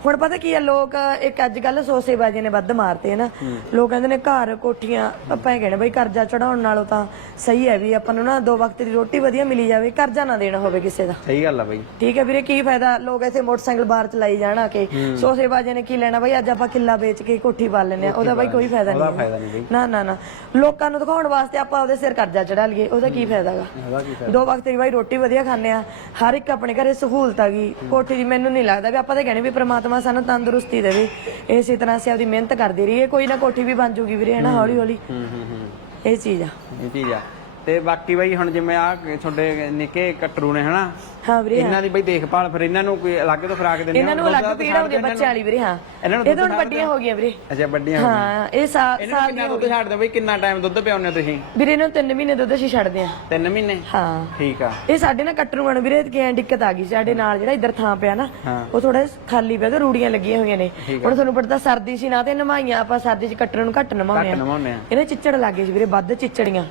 Speaker 1: ਹੁਣ ਪਤਾ ਕੀ ਆ ਲੋਕ ਇੱਕ ਅੱਜ ਕੱਲ ਸੋਸੇਬਾਜ਼ੀ ਨੇ ਵੱਧ ਮਾਰਤੇ ਨਾ। ਲੋਕ ਕਹਿੰਦੇ ਨੇ ਘਰ ਕੋਠੀਆਂ ਆਪਾਂ ਇਹ ਕਹਿੰਦੇ ਬਈ ਕਰਜ਼ਾ ਚੜਾਉਣ ਨਾਲੋਂ ਤਾਂ ਸਹੀ ਹੈ ਵੀ ਆਪਾਂ ਨੂੰ ਨਾ ਦੋ ਵਕਤ ਦੀ ਰੋਟੀ ਵਧੀਆ ਮਿਲੀ ਜਾਵੇ ਕਰਜ਼ਾ ਨਾ ਦੇਣਾ ਹੋਵੇ ਕਿਸੇ ਦਾ।
Speaker 2: ਸਹੀ ਗੱਲ ਆ ਬਈ।
Speaker 1: ਠੀਕ ਹੈ ਵੀਰੇ ਕੀ ਫਾਇਦਾ? ਲੋਕ ਇੱਥੇ ਮੋਟਰਸਾਈਕਲ ਬਾਹਰ ਚਲਾਈ ਜਾਣਾ ਕਿ। ਸੋਸੇਬਾਜ਼ੀ ਨੇ ਕੀ ਲੈਣਾ ਬਈ? ਅੱਜ ਆਪਾਂ ਕਿੱਲਾ ਵੇਚ ਕੇ ਕੋਠੀ ਪਾ ਲੈਨੇ ਆ ਉਹਦਾ ਬਈ ਕੋਈ ਫਾਇਦਾ ਨਹੀਂ
Speaker 2: ਫਾਇਦਾ
Speaker 1: ਨਾ ਨਾ ਨਾ। ਲੋਕਾਂ ਨੂੰ ਦਿਖਾਉਣ ਵਾਸਤੇ ਆਪਾਂ ਉਹਦੇ ਸਿਰ ਕਰਜ਼ਾ ਚੜਾ ਲਈਏ। ਉਹਦਾ ਕੀ ਫਾਇਦਾਗਾ
Speaker 2: ਉਹਦਾ ਕੀ
Speaker 1: ਦੋ ਵਕਤ ਦੀ ਬਾਈ ਰੋਟੀ ਵਧੀਆ ਖਾਂਦੇ ਆ ਹਰ ਇੱਕ ਆਪਣੇ ਘਰੇ ਸਹੂਲਤ ਆ ਗਈ। ਕੋਠੀ ਦੀ ਮੈਨੂੰ ਨਹੀਂ ਲੱਗਦਾ ਵੀ ਆਪਾਂ ਤਾਂ ਕਹਿੰਦੇ ਵੀ ਪ੍ਰਮਾਤਮਾ ਨਵਾਂ ਸਾਨੂੰ ਤੰਦਰੁਸਤੀ ਦੇਵੇ। ਇਸੇ ਤਰ੍ਹਾਂ ਅਸੀਂ ਆਪਦੀ ਮਿਹਨਤ ਕਰਦੇ ਰਹੀਏ ਕੋਈ ਨਾ ਕੋਠੀ ਵੀ ਬਣ ਜੂਗੀ ਵੀਰੇ ਹਨਾ ਹੌਲੀ ਹੌਲੀ
Speaker 2: ਹੂੰ ਹੂੰ ਹੂੰ।
Speaker 1: ਇਹ ਚੀਜ਼ ਆ।
Speaker 2: ਇਹ ਚੀਜ਼ ਆ। ਤੇ ਬਾਕੀ ਬਈ ਹੁਣ ਜਿਵੇਂ ਆ ਤੁਹਾਡੇ ਨਿੱਕੇ ਕਟਰੂ ਨੇ ਹਨਾ?
Speaker 1: ਹਾਂ ਵੀਰੇ
Speaker 2: ਇਹਨਾਂ ਦੀ ਬਈ ਦੇਖਭਾਲ ਫਿਰ ਇਹਨਾਂ ਨੂੰ ਕੋਈ ਅਲੱਗ ਤੋਂ ਖੁਰਾਕ ਦਿੰਦੇ
Speaker 1: ਇਹਨਾਂ ਨੂੰ ਅਲੱਗ ਪੀੜ ਆਉਂਦੀ ਬੱਚਿਆਂ ਵਾਲੀ ਵੀਰੇ ਹਾਂ।
Speaker 2: ਇਹਨਾਂ ਨੂੰ
Speaker 1: ਇਹ ਤਾਂ ਹੁਣ ਵੱਡੀਆਂ ਹੋ ਗਈਆਂ ਵੀਰੇ।
Speaker 2: ਅੱਛਾ ਵੱਡੀਆਂ ਹੋ
Speaker 1: ਹਾਂ ਇਹ ਸਾਲ।
Speaker 2: ਇਹਨਾਂ ਨੂੰ ਕਿੰਨਾ ਦੁੱਧ ਛੱਡਦੇ ਬਈ? ਕਿੰਨਾ ਟਾਈਮ ਦੁੱਧ ਪਿਆਉਂਦੇ ਹੋ ਤੁਸੀਂ?
Speaker 1: ਵੀਰੇ ਨੂੰ 3 ਮਹੀਨੇ ਦੁੱਧ ਅਸੀਂ ਛੱਡਦੇ ਆ
Speaker 2: 3 ਮਹੀਨੇ?
Speaker 1: ਹਾਂ।
Speaker 2: ਠੀਕ ਆ।
Speaker 1: ਇਹ ਸਾਡੇ ਨਾ ਕੱਟਰੂ ਨੂੰ ਵੀਰੇ ਕਿ ਦਿੱਕਤ ਆ ਗਈ ਸਾਡੇ ਨਾਲ ਜਿਹੜਾ ਇੱਧਰ ਥਾਂ ਪਿਆ ਨਾ। ਉਹ ਥੋੜਾ ਖਾਲੀ ਪਿਆ ਤੇ ਰੂੜੀਆਂ ਲੱਗੀਆਂ ਹੋਈਆਂ ਨੇ। ਹੁਣ ਤੁਹਾਨੂੰ ਪਤਾ ਸਰਦੀ ਸੀ ਨਾ ਤੇ ਨਮਾਈਆਂ ਆਪਾਂ ਸਰਦੀ 'ਚ ਕੱਟਰੂ ਨੂੰ ਘੱਟ ਨਮਾਉਂਦੇ ਆ ਇਹਨੇ ਚਿੱਚੜ ਲੱਗੇ ਸੀ ਵੀਰੇ ਵੱਧ ਚਿੱਚੜੀਆਂ।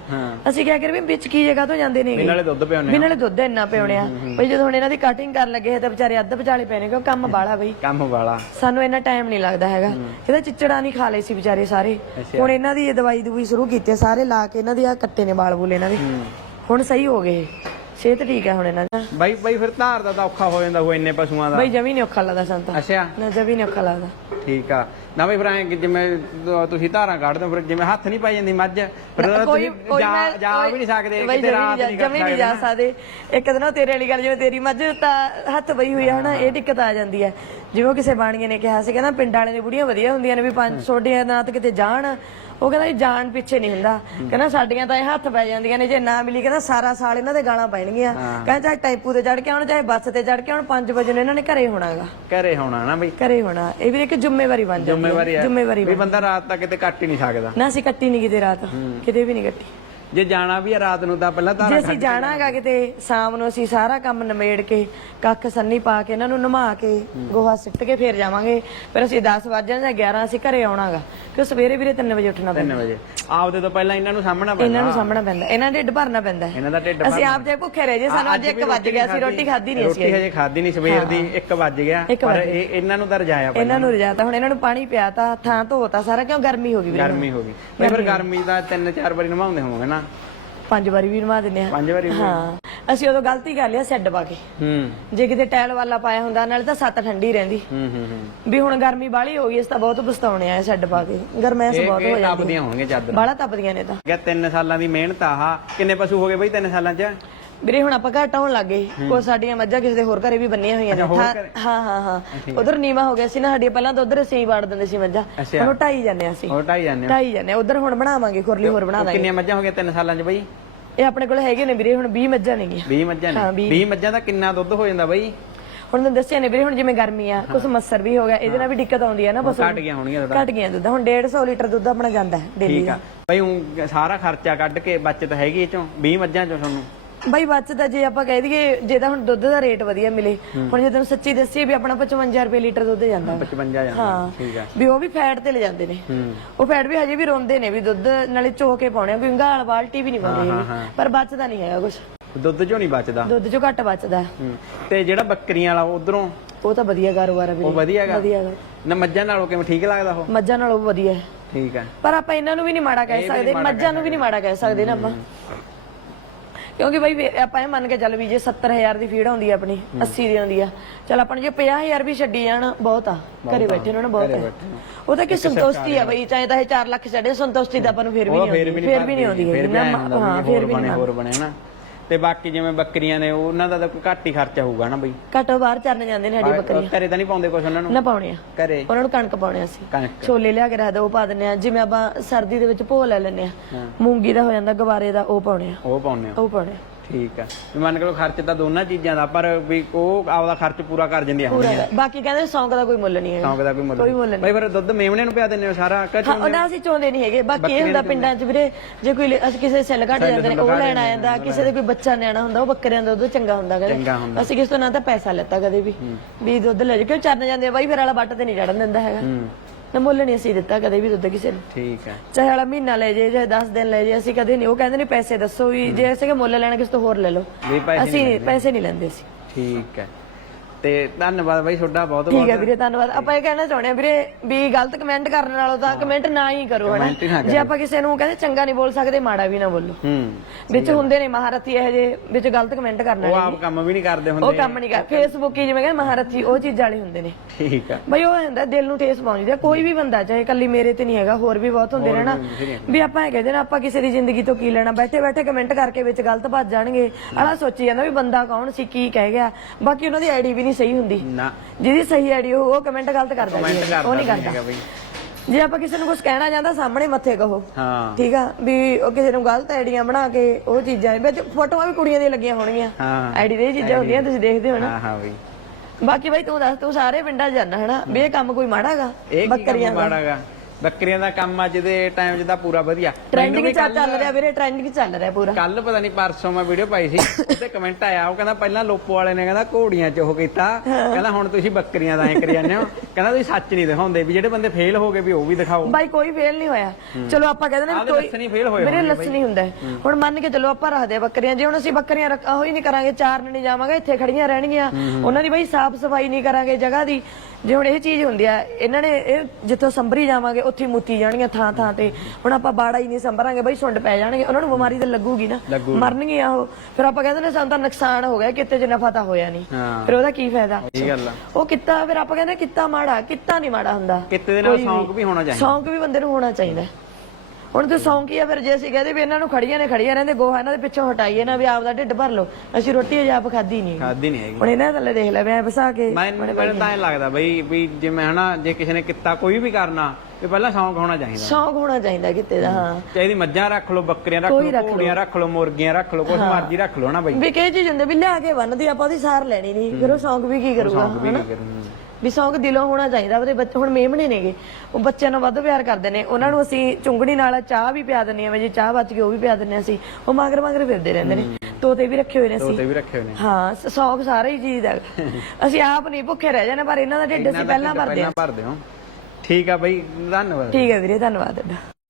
Speaker 1: ਅਸੀਂ ਕਿਹਾ ਕਰੀਏ ਵੀ ਵਿੱਚ ਕੀ ਜਗ੍ਹਾ ਤੋਂ ਜਾਂਦੇ ਨੇ
Speaker 2: ਇਹਨਾਂ ਵਾਲੇ ਦੁੱਧ ਪਿਆਉਂਦੇ
Speaker 1: ਵੀ ਨਾਲੇ ਦੁੱਧ ਇੰਨਾ ਪਿਉਣੇ ਆ। ਬਈ ਜਦੋਂ ਹੁਣ ਇਹਨਾਂ ਦੀ ਕਟਿੰਗ ਕਰਨ ਲੱਗੇ ਤਾਂ ਵਿਚਾਰੇ ਅੱਧ ਵਿਚਾਲੇ ਪੈ ਨੇ ਕਿਉਂ ਕੰਮ ਬਾਲਾ ਬਈ?
Speaker 2: ਕੰਮ ਵਾਲਾ।
Speaker 1: ਸਾਨੂੰ ਇੰਨਾ ਟਾਈਮ ਨਹੀਂ ਲੱਗਦਾ ਹੈਗਾ। ਇਹਦਾ ਚਿੱਚੜਾ ਨਹੀਂ ਖਾ ਲਏ ਸੀ ਵਿਚਾਰੇ ਸਾਰੇ। ਹੁਣ ਇਹਨਾਂ ਦੀ ਇਹ ਦਵਾਈ ਦਵਾਈ ਸ਼ੁਰੂ ਕੀਤੀ ਆ, ਸਾਰੇ ਲਾ ਕੇ ਇਹਨਾਂ ਦੀ ਆ ਕੱਟੇ ਨੇ ਵਾਲ ਬੂਲ ਇਹਨਾਂ ਦੇ। ਹੁਣ ਸਹੀ ਹੋ ਗਏ ਸਿਹਤ ਠੀਕ ਹੈ ਹੁਣ ਇਹਨਾਂ ਦੀ।
Speaker 2: ਬਾਈ ਬਾਈ ਫਿਰ ਧਾਰ ਦਾ ਤਾਂ ਔਖਾ ਹੋ ਜਾਂਦਾ ਉਹ ਇੰਨੇ ਪਸ਼ੂਆਂ ਦਾ।
Speaker 1: ਬਈ ਜਮੀ ਨਹੀਂ ਔਖਾ ਲੱਗਦਾ ਸਾਨੂੰ ਤਾਂ।
Speaker 2: ਅੱਛਾ।
Speaker 1: ਨਾ ਜਮੀ ਨਹੀਂ ਔਖਾ ਲੱਗਦਾ।
Speaker 2: ਠੀਕ ਆ। ਨਾ ਬਈ ਫਿਰ ਐਂ ਕਿ ਜਿਵੇਂ ਦ- ਤੁਸੀਂ ਧਾਰਾਂ ਕੱਢਦੇ ਹੋ ਫਿਰ ਜਿਵੇਂ ਹੱਥ ਨਹੀਂ ਪਾਈ ਜਾਂਦੀ ਮੱਝ ਫਿਰ ਉਹਦਾ
Speaker 1: ਕੋਈ
Speaker 2: ਤੁਸੀਂ
Speaker 1: ਕੋਈ
Speaker 2: ਜਾ
Speaker 1: ਮੈਂ
Speaker 2: ਜਾ ਵੀ ਨਹੀਂ ਸਕਦੇ
Speaker 1: ਬਈ
Speaker 2: ਕਿਤੇ ਰਾਤ
Speaker 1: ਨਹੀਂ ਜਮੀ ਨਹੀਂ ਜਾ ਸਕਦੇ। ਇੱਕ ਦਿਨ ਉਹ ਤੇਰੇ ਵਾਲੀ ਗੱਲ ਜਿਵੇਂ ਤੇਰੀ ਮੱਝ ਤਾਂ ਹੱਥ ਪਈ ਹੋਈ ਆ ਹਨਾ ਇਹ ਦਿੱਕਤ ਆ ਜਾਂਦੀ ਹੈ। ਜਿਵੇਂ ਉਹ ਕਿਸੇ ਬਾਣੀਏ ਨੇ ਕਿਹਾ ਸੀ ਕਹਿੰਦਾ ਪਿੰਡ ਵਾਲੇ ਦੀ ਬੁੜੀਆਂ ਵਧੀਆ ਹੁੰਦੀਆਂ ਨੇ ਵੀ ਪੰਜ ਛੋਟੀਆਂ ਨਾ ਤਾਂ ਕਿਤੇ ਜਾਣ ਉਹ ਕਹਿੰਦਾ ਜੀ ਜਾਣ ਪਿੱਛੇ ਨਹੀਂ ਹੁੰਦਾ। ਕਹਿੰਦਾ ਸਾਡੀਆਂ ਤਾਂ ਇਹ ਹੱਥ ਪੈ ਜਾਂਦੀਆਂ ਨੇ ਜੇ ਨਾ ਮਿਲੀ ਕਹਿੰਦਾ ਸਾਰਾ ਸਾਲ ਇਹਨਾਂ ਦੇ ਗਾਲਾਂ ਪੈਣਗੀਆਂ। ਕਹਿੰਦਾ ਚਾਹੇ ਟੈਂਪੂ ਤੇ ਚੜ ਕੇ ਆਉਣ ਚਾਹੇ ਬੱਸ ਤੇ ਚੜ ਕੇ ਆਉਣ 5 ਵਜੇ ਨੂੰ ਇਹਨਾਂ ਨੇ ਘਰੇ ਹੋਣਾਗਾ
Speaker 2: ਘਰੇ ਹੋਣਾ ਨਾ ਬਈ।
Speaker 1: ਘਰੇ ਹੋਣਾ। ਇਹ ਵੀ ਇੱਕ ਜ਼ਿੰਮੇਵਾਰੀ ਬਣ ਜਾਂਦੀ
Speaker 2: ਜ਼ਿੰਮੇਵਾਰੀ ਹੈ।
Speaker 1: ਜ਼ਿੰਮੇਵਾਰੀ
Speaker 2: ਵੀ ਬੰਦਾ ਰਾਤ ਤੱਕ ਕਿਤੇ ਕੱਟ ਹੀ ਨਹੀਂ ਸਕਦਾ।
Speaker 1: ਨਾ ਅਸੀਂ ਕੱਟੀ ਨਹੀਂ ਕਿਤੇ ਰਾਤ। ਕਿਤੇ ਵੀ ਨਹੀਂ ਕੱਟੀ।
Speaker 2: ਜੇ ਜਾਣਾ ਵੀ ਹੈ ਰਾਤ ਨੂੰ ਤਾਂ ਪਹਿਲਾਂ
Speaker 1: ਜੇ
Speaker 2: ਧਾਰਾਂ
Speaker 1: ਅਸੀਂ ਜਾਣਾਗਾ ਕਿਤੇ ਸ਼ਾਮ ਨੂੰ ਅਸੀਂ ਸਾਰਾ ਕੰਮ ਨਿਮੇੜ ਕੇ ਕੱਖ ਸੰਨੀ ਪਾ ਕੇ ਇਹਨਾਂ ਨੂੰ ਨਮਾ ਕੇ ਗੋਹਾ ਸਿੱਟ ਕੇ ਫੇਰ ਜਾਵਾਂਗੇ। ਫਿਰ ਅਸੀਂ 10 ਵਜੇ ਜਾਂ 11 ਅਸੀਂ ਘਰੇ ਆਉਣਾਗਾ। ਕਿ ਸਵੇਰੇ ਵੀਰੇ 3 ਵਜੇ ਉੱਠਣਾ ਪੈਂਦਾ।
Speaker 2: 3 ਵਜੇ। ਆਪਦੇ ਤੋਂ ਪਹਿਲਾਂ ਇਹਨਾਂ ਨੂੰ ਸਾਹਮਣਾ ਪੈਂਦਾ।
Speaker 1: ਇਹਨਾਂ ਨੂੰ ਸਾਹਮਣਾ ਪੈਂਦਾ। ਇਹਨਾਂ ਦੇ ਢਿੱਡ ਭਰਨਾ ਪੈਂਦਾ।
Speaker 2: ਇਹਨਾਂ ਦਾ ਢਿੱਡ
Speaker 1: ਅਸੀਂ ਆਪ ਜੇ ਭੁੱਖੇ ਰਹਿ ਜੇ ਸਾਨੂੰ ਅੱਜ 1 ਵਜ ਗਿਆ ਸੀ ਰੋਟੀ ਖਾਧੀ। ਨਹੀਂ ਅਸੀਂ
Speaker 2: ਰੋਟੀ ਹਜੇ ਖਾਧੀ ਨਹੀਂ। ਸਵੇਰ ਦੀ 1 ਵਜ ਗਿਆ।
Speaker 1: ਇੱਕ
Speaker 2: ਪਰ ਇਹ ਇਹਨਾਂ ਨੂੰ ਤਾਂ ਰਜਾਇਆ ਪਹਿਲਾਂ
Speaker 1: ਇਹਨਾਂ ਨੂੰ ਰਜਾਤਾ ਹੁਣ ਇਹਨਾਂ ਨੂੰ ਪਾਣੀ ਪਿਆਤਾ ਥਾਂ ਧੋਤਾ ਸਾਰਾ ਕਿਉਂ? ਗਰਮੀ ਹੋ ਗਈ ਵੀਰੇ।
Speaker 2: ਗਰਮੀ ਹੋ ਗਈ। ਨਹੀਂ ਫਿਰ ਗਰਮੀ। ਦਾ ਤਿੰਨ ਚਾਰ ਵਾਰੀ ਨਵਾਉਂਦੇ ਹੋਵੋਗੇ ਨਾ।
Speaker 1: ਪੰਜ ਵਾਰੀ ਵੀ ਨਵਾ ਦਿੰਦੇ ਆ।
Speaker 2: ਪੰਜ ਵਾਰੀ ਵੀ?
Speaker 1: ਹਾਂ। ਅਸੀਂ ਉਦੋਂ ਗਲਤੀ ਕਰ ਲਿਆ ਸੈੱਡ ਪਾ ਕੇ।
Speaker 2: ਹੂੰ।
Speaker 1: ਜੇ ਕਿਤੇ ਟਾਇਲ ਵਾਲਾ ਪਾਇਆ ਹੁੰਦਾ ਨਾਲੇ ਤਾਂ ਸੱਤ ਠੰਡੀ ਰਹਿੰਦੀ।
Speaker 2: ਹੂੰ ਹੂੰ ਹੂੰ।
Speaker 1: ਵੀ ਹੁਣ ਗਰਮੀ ਬਾਹਲੀ ਹੋ ਗਈ ਇਸ ਤਾਂ ਬਹੁਤ ਪਛਤਾਉਣੇ ਆ ਛੱਡ ਪਾ ਕੇ। ਗਰਮੈਸ਼
Speaker 2: ਇਹ
Speaker 1: ਬਹੁਤ ਹੋ
Speaker 2: ਇਹ
Speaker 1: ਜਾਂਦੀ
Speaker 2: ਟੱਪਦੀਆਂ ਹੋਣਗੀਆਂ ਚਾਦਰ।
Speaker 1: ਬਾਹਲਾ ਤਪਦੀਆਂ ਨੇ ਤਾਂ।
Speaker 2: ਗਿਆ 3 ਸਾਲਾਂ ਦੀ ਮਿਹਨਤ ਆਹ ਕਿੰਨੇ ਪਸ਼ੂ ਹੋ ਗਏ ਬਈ 3 ਸਾਲਾਂ ਚ?
Speaker 1: ਵੀਰੇ ਹੁਣ ਆਪਾਂ ਘੱਟ ਆਉਣ ਲੱਗੇ ਕੋ ਸਾਡੀਆਂ ਮੱਝਾਂ ਕਿਸੇ ਦੇ ਹੋਰ ਘਰੇ ਵੀ ਬੰਨੀਆਂ ਹੋਈਆਂ ਨੇ? ਹਾਂ ਹਾਂ ਹਾਂ। ਉਧਰ ਨੀਵਾ ਹੋ ਗਿਆ ਸੀ ਨਾ ਸਾਡੀਆਂ ਪਹਿਲਾਂ ਤਾਂ ਉਧਰ ਅਸੀਂ ਹੀ ਵਾੜ ਦਿੰਦੇ ਸੀ ਮੱਝਾਂ। ਹੁਣ ਉਹ ਢਾਈ ਜਾਂਦੇ ਆ ਅਸੀਂ।
Speaker 2: ਹੋਰ ਢਾਈ ਜਾਂਦੇ
Speaker 1: ਢਾਈ ਜਾਂਦੇ ਉਧਰ ਹੁਣ ਬਣਾਵਾਂਗੇ ਖੁਰਲੀ ਹੋਰ ਬਣਾ ਦਾਂਗੇ।
Speaker 2: ਕਿੰਨੀਆਂ ਮੱਝਾਂ ਹੋ ਗਈਆਂ? 3 ਸਾਲਾਂ ਚ ਬਈ?
Speaker 1: ਇਹ ਆਪਣੇ ਕੋਲ ਹੈਗੇ ਨੇ ਵੀਰੇ ਹੁਣ 20 ਮੱਝਾਂ ਨੇਗੀਆਂ
Speaker 2: 20 ਮੱਝਾਂ ਨੇ?
Speaker 1: ਵੀਹ।
Speaker 2: 20 ਮੱਝਾਂ ਦਾ ਕਿੰਨਾ ਦੁੱਧ ਹੋ ਜਾਂਦਾ ਬਈ?
Speaker 1: ਹੁਣ ਤੁਹਾਨੂੰ ਦੱਸਿਆ ਨੇ ਵੀਰੇ ਹੁਣ ਜਿਵੇਂ ਗਰਮੀ ਆ ਕੁਝ ਮੱਸਰ ਵੀ ਹੋ ਗਿਆ ਇਹਦੇ ਨਾਲ ਵੀ ਦਿੱਕਤ ਆਉਂਦੀ ਆ ਨਾ ਪਸ਼ੂ
Speaker 2: ਘਟ ਗਿਆ ਹੋਣਗੀਆਂ ਥੋੜਾ
Speaker 1: ਘਟ ਗਿਆ ਦੁੱਧ। ਹੁਣ 150 ਲੀਟਰ ਦੁੱਧ ਆਪਣਾ ਜਾਂਦਾ ਡੇਲੀ
Speaker 2: ਠੀਕ ਆ। ਬਈ ਸਾਰਾ ਖਰਚਾ ਕੱਢ ਕੇ ਬਚਤ ਹੈਗੀ ਇਹ ਚੋਂ 20 ਮੱਝਾਂ ਚੋਂ ਤੁਹਾਨੂੰ?
Speaker 1: ਬਈ ਬਚਦਾ ਜੇ ਆਪਾਂ ਕਹਿ ਦਈਏ ਜੇ ਤਾਂ ਹੁਣ ਦੁੱਧ ਦਾ ਰੇਟ ਵਧੀਆ ਮਿਲੇ ਹੁਣ ਜੇ ਤੈਨੂੰ ਸੱਚੀ ਦੱਸੀਏ ਵੀ ਆਪਣਾ 55 ਰੁਪਏ ਲੀਟਰ ਦੁੱਧ ਜਾਂਦਾ।
Speaker 2: 55 ਜਾਂਦਾ
Speaker 1: ਹਾਂ।
Speaker 2: ਠੀਕ ਆ।
Speaker 1: ਵੀ ਉਹ ਵੀ ਫੈਟ ਤੇ ਲੈ ਜਾਂਦੇ ਨੇ।
Speaker 2: ਹੂੰ।
Speaker 1: ਉਹ ਫੈਟ ਵੀ ਹਜੇ ਵੀ ਰੋਂਦੇ ਨੇ ਵੀ ਦੁੱਧ ਨਾਲੇ ਚੋ ਕੇ ਪਾਉਣੇ ਕੋਈ ਗਾਲ ਬਾਲਟੀ ਵੀ ਨਹੀਂ ਪਾਉਂਦੇ
Speaker 2: ਹਾਂ,
Speaker 1: ਹੈਗੇ।
Speaker 2: ਹਾਂ।
Speaker 1: ਪਰ ਬਚਦਾ ਨਹੀਂ ਹੈਗਾ ਕੁਝ
Speaker 2: ਦੁੱਧ ਚੋਂ ਨਹੀਂ ਬਚਦਾ?
Speaker 1: ਦੁੱਧ ਚੋਂ ਘੱਟ ਬਚਦਾ।
Speaker 2: ਹੂੰ। ਤੇ ਜਿਹੜਾ ਬੱਕਰੀਆਂ ਵਾਲਾ ਉਧਰੋਂ?
Speaker 1: ਉਹ ਤਾਂ ਵਧੀਆ ਕਾਰੋਬਾਰ ਆ
Speaker 2: ਉਹ
Speaker 1: ਵੀਰੇ
Speaker 2: ਵਧੀਆ ਹੈਗਾ?
Speaker 1: ਵਧੀਆ। ਗਾ।
Speaker 2: ਨਾ ਮੱਝਾਂ ਨਾਲੋਂ ਕਿਵੇਂ ਠੀਕ ਲੱਗਦਾ ਉਹ?
Speaker 1: ਮੱਝਾਂ ਨਾਲੋਂ ਵਧੀਆ। ਹੈ
Speaker 2: ਠੀਕ ਆ।
Speaker 1: ਪਰ ਆਪਾਂ ਇਹਨਾਂ ਨੂੰ ਵੀ ਨਹੀਂ ਮਾੜਾ ਕਹਿ ਸਕਦੇ ਮੱਝਾਂ ਨੂੰ ਵੀ ਨਹੀਂ ਮਾੜਾ ਕਹਿ ਸਕਦੇ ਨਾ ਆਪਾਂ। ਕਿਉਂਕਿ ਬਈ ਵੀ ਆਪਾਂ ਇਹ ਮੰਨ ਕੇ ਚੱਲ ਵੀ ਜੇ 70000 ਦੀ ਫੀਡ ਆਉਂਦੀ ਆ ਆਪਣੀ 80 ਦੀ ਆਉਂਦੀ ਆ। ਚੱਲ ਆਪਾਂ ਨੂੰ ਜੇ 50000 ਵੀ ਛੱਡੀ ਜਾਣ ਬਹੁਤ ਆ। ਘਰੇ ਬੈਠੇ ਉਹਨਾਂ ਨੂੰ ਬਹੁਤ ਹੈ ਉਹ ਤਾਂ ਕਿ ਸੰਤੁਸ਼ਟੀ ਆ ਬਈ ਚਾਹੇ ਤਾਂ ਇਹ 4 ਲੱਖ ਛੱਡੇ ਸੰਤੁਸ਼ਟੀ ਤਾਂ ਆਪਾਂ ਨੂੰ ਫੇਰ ਵੀ
Speaker 2: ਉਹ
Speaker 1: ਨਹੀਂ
Speaker 2: ਫੇਰ
Speaker 1: ਆਉਂਦੀ
Speaker 2: ਵੀ ਨਹੀਂ
Speaker 1: ਫੇਰ ਵੀ ਨਹੀਂ ਆਉਂਦੀ ਹੈਗੀ ਨਾ ਹਾਂ ਫੇਰ ਵੀ
Speaker 2: ਬਣੇ
Speaker 1: ਨਹੀਂ
Speaker 2: ਹੋਰ ਬਣੇ ਨਾ ਤੇ ਬਾਕੀ ਜਿਵੇਂ ਬੱਕਰੀਆਂ ਨੇ ਉਹਨਾਂ ਦਾ ਤਾਂ ਕੋਈ ਘੱਟ ਹੀ ਖਰਚਾ ਹੋਊਗਾ ਨਾ ਬਈ।
Speaker 1: ਘੱਟੋ ਬਾਹਰ ਚਰਨ ਜਾਂਦੇ ਨੇ ਸਾਡੀ ਬੱਕਰੀਆਂ।
Speaker 2: ਘਰੇ ਤਾਂ ਨਹੀਂ ਪਾਉਂਦੇ ਕੁਛ ਉਹਨਾਂ ਨੂੰ?
Speaker 1: ਨਾ ਪਾਉਣੇ ਆ
Speaker 2: ਘਰੇ?
Speaker 1: ਉਹਨਾਂ ਨੂੰ ਕਣਕ ਪਾਉਣੇ ਅਸੀਂ।
Speaker 2: ਕਣਕ।
Speaker 1: ਛੋਲੇ ਲਿਆ ਕੇ ਰੱਖਦੇ ਉਹ ਪਾ ਦਿੰਨੇ ਆ। ਜਿਵੇਂ ਆਪਾਂ ਸਰਦੀ ਦੇ ਵਿੱਚ ਭੋ ਲੈ ਲੈਨੇ ਆ। ਮੂੰਗੀ ਦਾ ਹੋ ਜਾਂਦਾ ਗਵਾਰੇ ਦਾ ਉਹ ਪਾਉਣੇ ਆ।
Speaker 2: ਉਹ ਪਾਉਂਦੇ ਆ।
Speaker 1: ਉਹ ਪਾਉਣੇ ਆ।
Speaker 2: ਠੀਕ ਆ। ਵੀ ਮੰਨ ਕੇ ਲੋ ਖਰਚ ਤਾਂ ਦੋਨਾਂ ਚੀਜ਼ਾਂ ਦਾ ਪਰ ਵੀ ਉਹ ਆਪਦਾ ਖਰਚ ਪੂਰਾ ਕਰ ਜਾਂਦੀਆਂ
Speaker 1: ਪੂਰਾ
Speaker 2: ਹੋਣਗੀਆਂ
Speaker 1: ਬਾਕੀ ਕਹਿੰਦੇ ਸੌਂਕ ਦਾ ਕੋਈ ਮੁੱਲ ਨਹੀਂ ਹੈਗਾ।
Speaker 2: ਸ਼ੌਂਕ ਦਾ ਕੋਈ ਮੁੱਲ
Speaker 1: ਕੋਈ ਮੁੱਲ
Speaker 2: ਨਹੀਂ। ਬਈ ਫਿਰ ਦੁੱਧ ਮੇਮਣੇ ਨੂੰ ਪਿਆ ਦਿੰਦੇ ਹੋ ਸਾਰਾ ਕੱਚ
Speaker 1: ਹਾਂ ਉਹਨਾਂ ਅਸੀਂ ਚਾਹੁੰਦੇ ਨਹੀਂ ਹੈਗੇ। ਬਾਕੀ ਇਹ ਹੁੰਦਾ ਪਿੰਡਾਂ 'ਚ ਵੀਰੇ ਜੇ ਕੋਈ ਲੈ- ਅਸੀਂ ਕਿਸੇ ਸੈੱਲ ਘੱਟ ਜਾਂਦੇ ਨੇ ਉਹ ਲੈਣ ਆ ਜਾਂਦਾ ਕਿਸੇ ਦੇ ਕੋਈ ਬੱਚਾ ਨਿਆਣਾ ਹੁੰਦਾ ਉਹ ਬੱਕਰਿਆਂ ਦਾ ਦੁੱਧ ਚੰਗਾ ਹੁੰਦਾ
Speaker 2: ਚੰਗਾ ਹੁੰਦਾ।
Speaker 1: ਅਸੀਂ ਕਿਸੇ ਤੋਂ ਨਾ ਤਾਂ ਪੈਸਾ ਲੈਤਾ ਕਦੇ ਵੀ। ਵੀ ਦੁੱਧ ਲੈ ਜਾ ਕਿਉਂ ਚਰਨ ਜਾਂਦੇ ਆ? ਬਾਈ ਫਿਰ ਵਾਲਾ ਬੱਟ ਤੇ ਨਹੀਂ ਚੜਨ ਦਿੰਦਾ ਹੈਗਾ।
Speaker 2: ਹੂੰ।
Speaker 1: ਨਾ ਮੁੱਲ ਨਹੀਂ ਅਸੀਂ ਦਿੱਤਾ ਕਦੇ ਵੀ ਦੁੱਧ ਕਿਸੇ ਨੂੰ।
Speaker 2: ਠੀਕ ਆ
Speaker 1: ਚਾਹੇ ਵਾਲਾ ਮਹੀਨਾ ਲੈ ਜੇ ਚਾਹੇ 10 ਦਿਨ ਲੈ ਜੇ ਅਸੀਂ ਕਦੇ ਨਹੀਂ ਉਹ ਕਹਿੰਦੇ ਨੇ ਪੈਸੇ ਦੱਸੋ ਵੀ ਜੇ ਅਸੀਂ ਕਿ ਮੁੱਲ ਲੈਣਾ ਕਿਸੇ ਤੋਂ ਹੋਰ ਲੈ ਲਓ।
Speaker 2: ਪੈਸੇ
Speaker 1: ਅਸੀਂ ਨਹੀਂ- ਪੈਸੇ ਨਹੀਂ ਲੈਂਦੇ ਅਸੀਂ।
Speaker 2: ਠੀਕ ਹੈ। ਤੇ ਧੰਨਵਾਦ ਬਾਈ ਤੁਹਾਡਾ ਬਹੁਤ
Speaker 1: ਠੀਕ ਹੈ
Speaker 2: ਬਹੁਤ।
Speaker 1: ਵੀਰੇ ਧੰਨਵਾਦ। ਆਪਾਂ ਇਹ ਕਹਿਣਾ ਚਾਹੁੰਦੇ ਆ ਵੀਰੇ ਵੀ ਗਲਤ ਕਮੈਂਟ ਕਰਨ ਨਾਲੋਂ ਤਾਂ ਕਮੈਂਟ ਨਾ ਹੀ ਕਰੋ
Speaker 2: Comment ਹੀ ਨਾ
Speaker 1: ਹਨਾ ਜੇ ਆਪਾਂ ਕਿਸੇ ਨੂੰ ਕਹਿੰਦੇ ਚੰਗਾ ਨਹੀਂ ਬੋਲ ਸਕਦੇ ਮਾੜਾ ਵੀ ਨਾ ਬੋਲੋ।
Speaker 2: ਹੂੰ
Speaker 1: ਵਿੱਚ ਹੁੰਦੇ ਨੇ ਮਹਾਰਥੀ ਇਹ ਜੇ ਵਿੱਚ ਗਲਤ ਕਮੈਂਟ ਕਰਨ
Speaker 2: ਉਹ
Speaker 1: ਵਾਲੇ
Speaker 2: ਆਪ ਕੰਮ ਵੀ ਨਹੀਂ ਕਰਦੇ
Speaker 1: ਉਹ
Speaker 2: ਹੁੰਦੇ
Speaker 1: ਕੰਮ ਨਹੀਂ ਕਰ ਫੇਸਬੁੱਕ ਹੀ ਜਿਵੇਂ ਕਹਿੰਦੇ ਮਹਾਰਥੀ ਉਹ ਚੀਜ਼ਾਂ ਵਾਲੇ ਹੁੰਦੇ ਨੇ।
Speaker 2: ਠੀਕ ਆ।
Speaker 1: ਬਈ ਉਹ ਹੁੰਦਾ ਦਿਲ ਨੂੰ ਠੇਸ ਪਹੁੰਚਦੀ ਆ ਕੋਈ ਵੀ ਬੰਦਾ ਚਾਹੇ ਕੱਲੀ ਮੇਰੇ ਤੇ ਨਹੀਂ ਹੈਗਾ ਹੋਰ ਵੀ ਬਹੁਤ ਹੁੰਦੇ ਨੇ ਨਾ। ਵੀ ਆਪਾਂ ਇਹ ਕਹਿੰਦੇ ਨਾ ਆਪਾਂ ਕਿਸੇ ਦੀ ਜ਼ਿੰਦਗੀ ਤੋਂ ਕੀ ਲੈਣਾ? ਬੈਠੇ ਬੈਠੇ ਕਮੈਂਟ ਕਰਕੇ ਵਿੱਚ ਗਲਤ ਭੱਜ ਜਾਣਗੇ। ਆਲਾ ਸੋਚੀ ਜਾਂਦਾ ਵੀ ਬੰਦਾ ਕੌਣ ਸੀ ਕੀ ਕਹਿ ਗਿਆ? ਬਾਕੀ ਉਹਨਾਂ ਦੀ ਆਈਡੀ ਵੀ ਨਹੀਂ ਨਹੀਂ ਸਹੀ ਹੁੰਦੀ।
Speaker 2: ਨਾ।
Speaker 1: ਜਿਹਦੀ ਸਹੀ ਆਈਡੀ ਉਹ ਕਮੈਂਟ ਗਲਤ ਕਰਦਾ ਜੀ। ਉਹ ਨਹੀਂ ਕਰਦਾ
Speaker 2: ਹੈਗਾ ਬਈ।
Speaker 1: ਜੇ ਆਪਾਂ ਕਿਸੇ ਨੂੰ ਕੁਝ ਕਹਿਣਾ ਚਾਹੁੰਦਾ ਸਾਹਮਣੇ ਮੱਥੇ ਕਹੋ।
Speaker 2: ਹਾਂ।
Speaker 1: ਠੀਕ ਆ? ਵੀ ਉਹ ਕਿਸੇ ਨੂੰ ਗਲਤ ਆਈਡੀਆਂ ਬਣਾ ਕੇ ਉਹ ਚੀਜ਼ਾਂ ਵਿੱਚ ਫੋਟੋਆਂ ਵੀ ਕੁੜੀਆਂ ਦੀਆਂ ਲੱਗੀਆਂ ਹੋਣਗੀਆਂ।
Speaker 2: ਹਾਂ।
Speaker 1: ਆਈਡੀ ਦੇ ਚੀਜ਼ਾਂ ਹੁੰਦੀਆਂ ਤੁਸੀਂ ਦੇਖਦੇ ਹੋ ਨਾ।
Speaker 2: ਹਾਂ ਹਾਂ ਬਈ।
Speaker 1: ਬਾਕੀ ਬਾਈ ਤੂੰ ਦੱਸ ਤੂੰ ਸਾਰੇ ਪਿੰਡਾਂ 'ਚ ਜਾਣਾ ਹਨਾ? ਵੀ ਇਹ ਕੰਮ ਕੋਈ ਮਾੜਾਗਾ
Speaker 2: ਇਹ ਕੀ ਕੰਮ ਮਾੜਾਗਾ ਬੱਕਰੀਆਂ ਦਾ ਕੰਮ ਅੱਜ ਦੇ ਟਾਈਮ 'ਚ ਤਾਂ ਪੂਰਾ ਵਧੀਆ।
Speaker 1: ਟ੍ਰੈਂਡਿੰਗ ਚੱਲ ਚੱਲ ਰਿਹਾ ਵੀਰੇ ਟ੍ਰੈਂਡਿੰਗ ਚੱਲ ਰਿਹਾ ਪੂਰਾ।
Speaker 2: ਕੱਲ ਪਤਾ ਨਹੀਂ ਪਰਸੋਂ ਮੈਂ ਵੀਡੀਓ ਪਾਈ ਸੀ ਉੱਤੇ ਕਮੈਂਟ ਆਇਆ ਉਹ ਕਹਿੰਦਾ ਪਹਿਲਾਂ ਲੋਪੋ ਵਾਲੇ ਨੇ ਕਹਿੰਦਾ ਘੋੜੀਆਂ 'ਚ ਉਹ ਕੀਤਾ ਕਹਿੰਦਾ ਹੁਣ ਤੁਸੀਂ ਬੱਕਰੀਆਂ ਦਾ ਐ ਕਰੀ ਜਾਂਦੇ ਹੋ ਕਹਿੰਦਾ ਤੁਸੀਂ ਸੱਚ ਨਹੀਂ ਦਿਖਾਉਂਦੇ ਵੀ ਜਿਹੜੇ ਬੰਦੇ ਫੇਲ ਹੋ ਗਏ ਵੀ ਉਹ ਵੀ ਦਿਖਾਓ।
Speaker 1: ਬਾਈ ਕੋਈ ਫੇਲ ਨਹੀਂ ਹੋਇਆ। ਚਲੋ ਆਪਾਂ ਕਹਿੰਦੇ ਨੇ ਕੋਈ
Speaker 2: ਹੀ fail ਹੋਏ
Speaker 1: ਮੇਰੇ ਹੀ ਹੁੰਦਾ। ਹੁਣ ਮੰਨ ਕੇ ਚਲੋ ਆਪਾਂ ਰੱਖਦੇ ਆ ਬੱਕਰੀਆਂ ਜੇ ਹੁਣ ਅਸੀਂ ਬੱਕਰੀਆਂ ਰੱਖ ਉਹ ਹੀ ਨਹੀਂ ਕਰਾਂਗੇ ਚਾਰਨ ਨਹੀਂ ਜਾਵਾਂਗੇ ਇੱਥੇ ਖੜੀਆਂ ਰਹਿਣਗੀਆਂ। ਉਹਨਾਂ ਦੀ ਬਾਈ ਸਾਫ਼ ਸਫ਼ਾਈ ਨਹੀਂ ਕਰਾਂਗੇ ਜਗ੍ਹਾ ਦੀ। ਜੇ ਹੁਣ ਇਹ ਚੀਜ਼ ਹੁੰਦੀ ਆ ਇਹਨਾਂ ਨੇ ਇਹ ਜਿੱਥੋਂ ਸੰਭਰੀ ਜਾਵਾਂਗੇ ਉੱਥੇ ਮੁੱਤੀ ਜਾਣਗੀਆਂ ਥਾਂ ਥਾਂ ਤੇ। ਹੁਣ ਆਪਾਂ ਬਾੜਾ ਹੀ ਨਹੀਂ ਸੰਭਰਾਂਗੇ ਬਾਈ ਸੁੰਡ ਪੈ ਜਾਣਗੇ। ਉਹਨਾਂ ਨੂੰ ਬਿਮਾਰੀ ਤਾਂ ਲੱਗੂਗੀ ਨਾ।
Speaker 2: ਲੱਗੂਗੀ।
Speaker 1: ਮਰਨਗੀਆਂ ਉਹ। ਫਿਰ ਆਪਾਂ ਕਹਿੰਦੇ ਨੇ ਸਾਨੂੰ ਤਾਂ ਨੁਕਸਾਨ ਹੋ ਗਿਆ ਕਿਤੇ ਚ ਨਫਾ ਤਾਂ ਹੋਇਆ ਨਹੀਂ। ਫਿਰ ਉਹਦਾ ਕੀ ਫਾਇਦਾ?
Speaker 2: ਇਹ ਗੱਲ ਆ।
Speaker 1: ਉਹ ਕਿੱਤਾ ਫਿਰ ਆਪਾਂ ਕਹਿੰਦੇ ਕਿੱਤਾ ਮਾੜਾ ਕਿੱਤਾ ਨਹੀਂ ਮਾੜਾ ਹੁੰਦਾ।
Speaker 2: ਕਿਤੇ ਦੇ ਨਾਲ ਸ਼ੌਂਕ ਵੀ ਹੋਣਾ ਚਾਹੀਦਾ।
Speaker 1: ਸ਼ੌਂਕ ਵੀ ਬੰਦੇ ਨੂੰ ਹੋਣਾ ਚਾਹੀਦਾ। ਹੁਣ ਤੇ ਸ਼ੌਂਕ ਹੀ ਆ ਫਿਰ ਜੇ ਅਸੀਂ ਕਹਦੇ ਵੀ ਇਹਨਾਂ ਨੂੰ ਖੜੀਆਂ ਨੇ ਖੜੀਆਂ ਰਹਿੰਦੇ ਗੋਹਾ ਇਹਨਾਂ ਦੇ ਪਿੱਛੋਂ ਹਟਾਈਏ ਨਾ ਵੀ ਆਪਦਾ ਢਿੱਡ ਭਰ ਲਓ। ਅਸੀਂ ਰੋਟੀ ਅਜੇ ਆਪ ਖਾਦੀ ਨਹੀਂ
Speaker 2: ਖਾਦੀ ਨਹੀਂ ਹੈਗੀ।
Speaker 1: ਹੁਣ ਇਹਨਾਂ ਥੱਲੇ ਦੇਖ ਲੈ ਮੈਂ ਵਸਾ ਕੇ
Speaker 2: ਮੈਨੂੰ ਤਾਂ ਐ ਲੱਗਦਾ ਬਈ ਵੀ ਜਿਵੇਂ ਹਨਾ ਜੇ ਕਿਸੇ ਨੇ ਕਿੱਤਾ ਕੋਈ ਵੀ ਕਰਨਾ ਤੇ ਪਹਿਲਾਂ ਸ਼ੌਂਕ ਹੋਣਾ ਚਾਹੀਦਾ।
Speaker 1: ਸ਼ੌਂਕ ਹੋਣਾ ਚਾਹੀਦਾ ਕਿਤੇ ਦਾ ਹਾਂ।
Speaker 2: ਚਾਹੀਦੀ ਮੱਝਾਂ ਰੱਖ ਲਓ ਬੱਕਰੀਆਂ ਰੱਖ ਲਓ ਘੋੜੀਆਂ ਰੱਖ ਲਓ ਮੁਰਗੀਆਂ ਰੱਖ ਲਓ ਕੁਛ ਮਰਜ਼ੀ ਰੱਖ ਲਓ ਨਾ ਬਈ।
Speaker 1: ਵੀ ਕਈ ਚੀਜ਼ ਹੁੰਦੇ ਵੀ ਲਿਆ ਕੇ ਬੰਨਦੀ ਆਪਾਂ ਉਹਦੀ ਸਾਰ ਲੈਣੀ ਨਹੀਂ। ਫਿਰ ਉਹ ਸ਼ੌਂਕ ਵੀ ਕੀ ਕਰੂਗਾ
Speaker 2: ਸ਼ੌਂਕ ਵੀ
Speaker 1: ਵੀ ਸ਼ੌਂਕ ਦਿਲੋਂ ਹੋਣਾ ਚਾਹੀਦਾ ਉਹਦੇ ਬੱਚੇ ਹੁਣ ਮੇਮਣੇ ਨੇਗੇ। ਉਹ ਬੱਚਿਆਂ ਨੂੰ ਵੱਧ ਪਿਆਰ ਕਰਦੇ ਨੇ। ਉਹਨਾਂ ਨੂੰ ਅਸੀਂ ਚੁੰਗੜੀ ਨਾਲ ਚਾਹ ਵੀ ਪਿਆ ਦਿੰਦੇ ਆ ਜੇ ਚਾਹ ਬਚ ਗਈ ਉਹ ਵੀ ਪਿਆ ਦਿੰਦੇ ਹਾਂ ਅਸੀਂ। ਉਹ ਮਗਰ ਮਗਰ ਫਿਰਦੇ ਰਹਿੰਦੇ ਨੇ। ਤੋਤੇ ਵੀ ਰੱਖੇ ਹੋਏ ਨੇ ਅਸੀਂ।
Speaker 2: ਤੋਤੇ ਵੀ ਰੱਖੇ ਹੋਏ ਨੇ।
Speaker 1: ਹਾਂ ਸ- ਸ਼ੌਂਕ ਸਾਰਾ ਹੀ ਚੀਜ਼ ਦਾ। ਅਸੀਂ ਆਪ ਨਹੀਂ ਭੁੱਖੇ ਰਹਿ ਜਾਣਾ ਪਰ ਇਹਨਾਂ ਦਾ ਢਿੱਡ ਅਸੀਂ ਪਹਿਲਾਂ ਭਰਦੇ
Speaker 2: ਪਹਿਲਾਂ ਭਰਦੇ ਹੋ। ਠੀਕ ਆ ਬਈ ਧੰਨਵਾਦ।
Speaker 1: ਠੀਕ ਹੈ ਵੀਰੇ ਧੰਨਵਾਦ ਤੁਹਾਡਾ।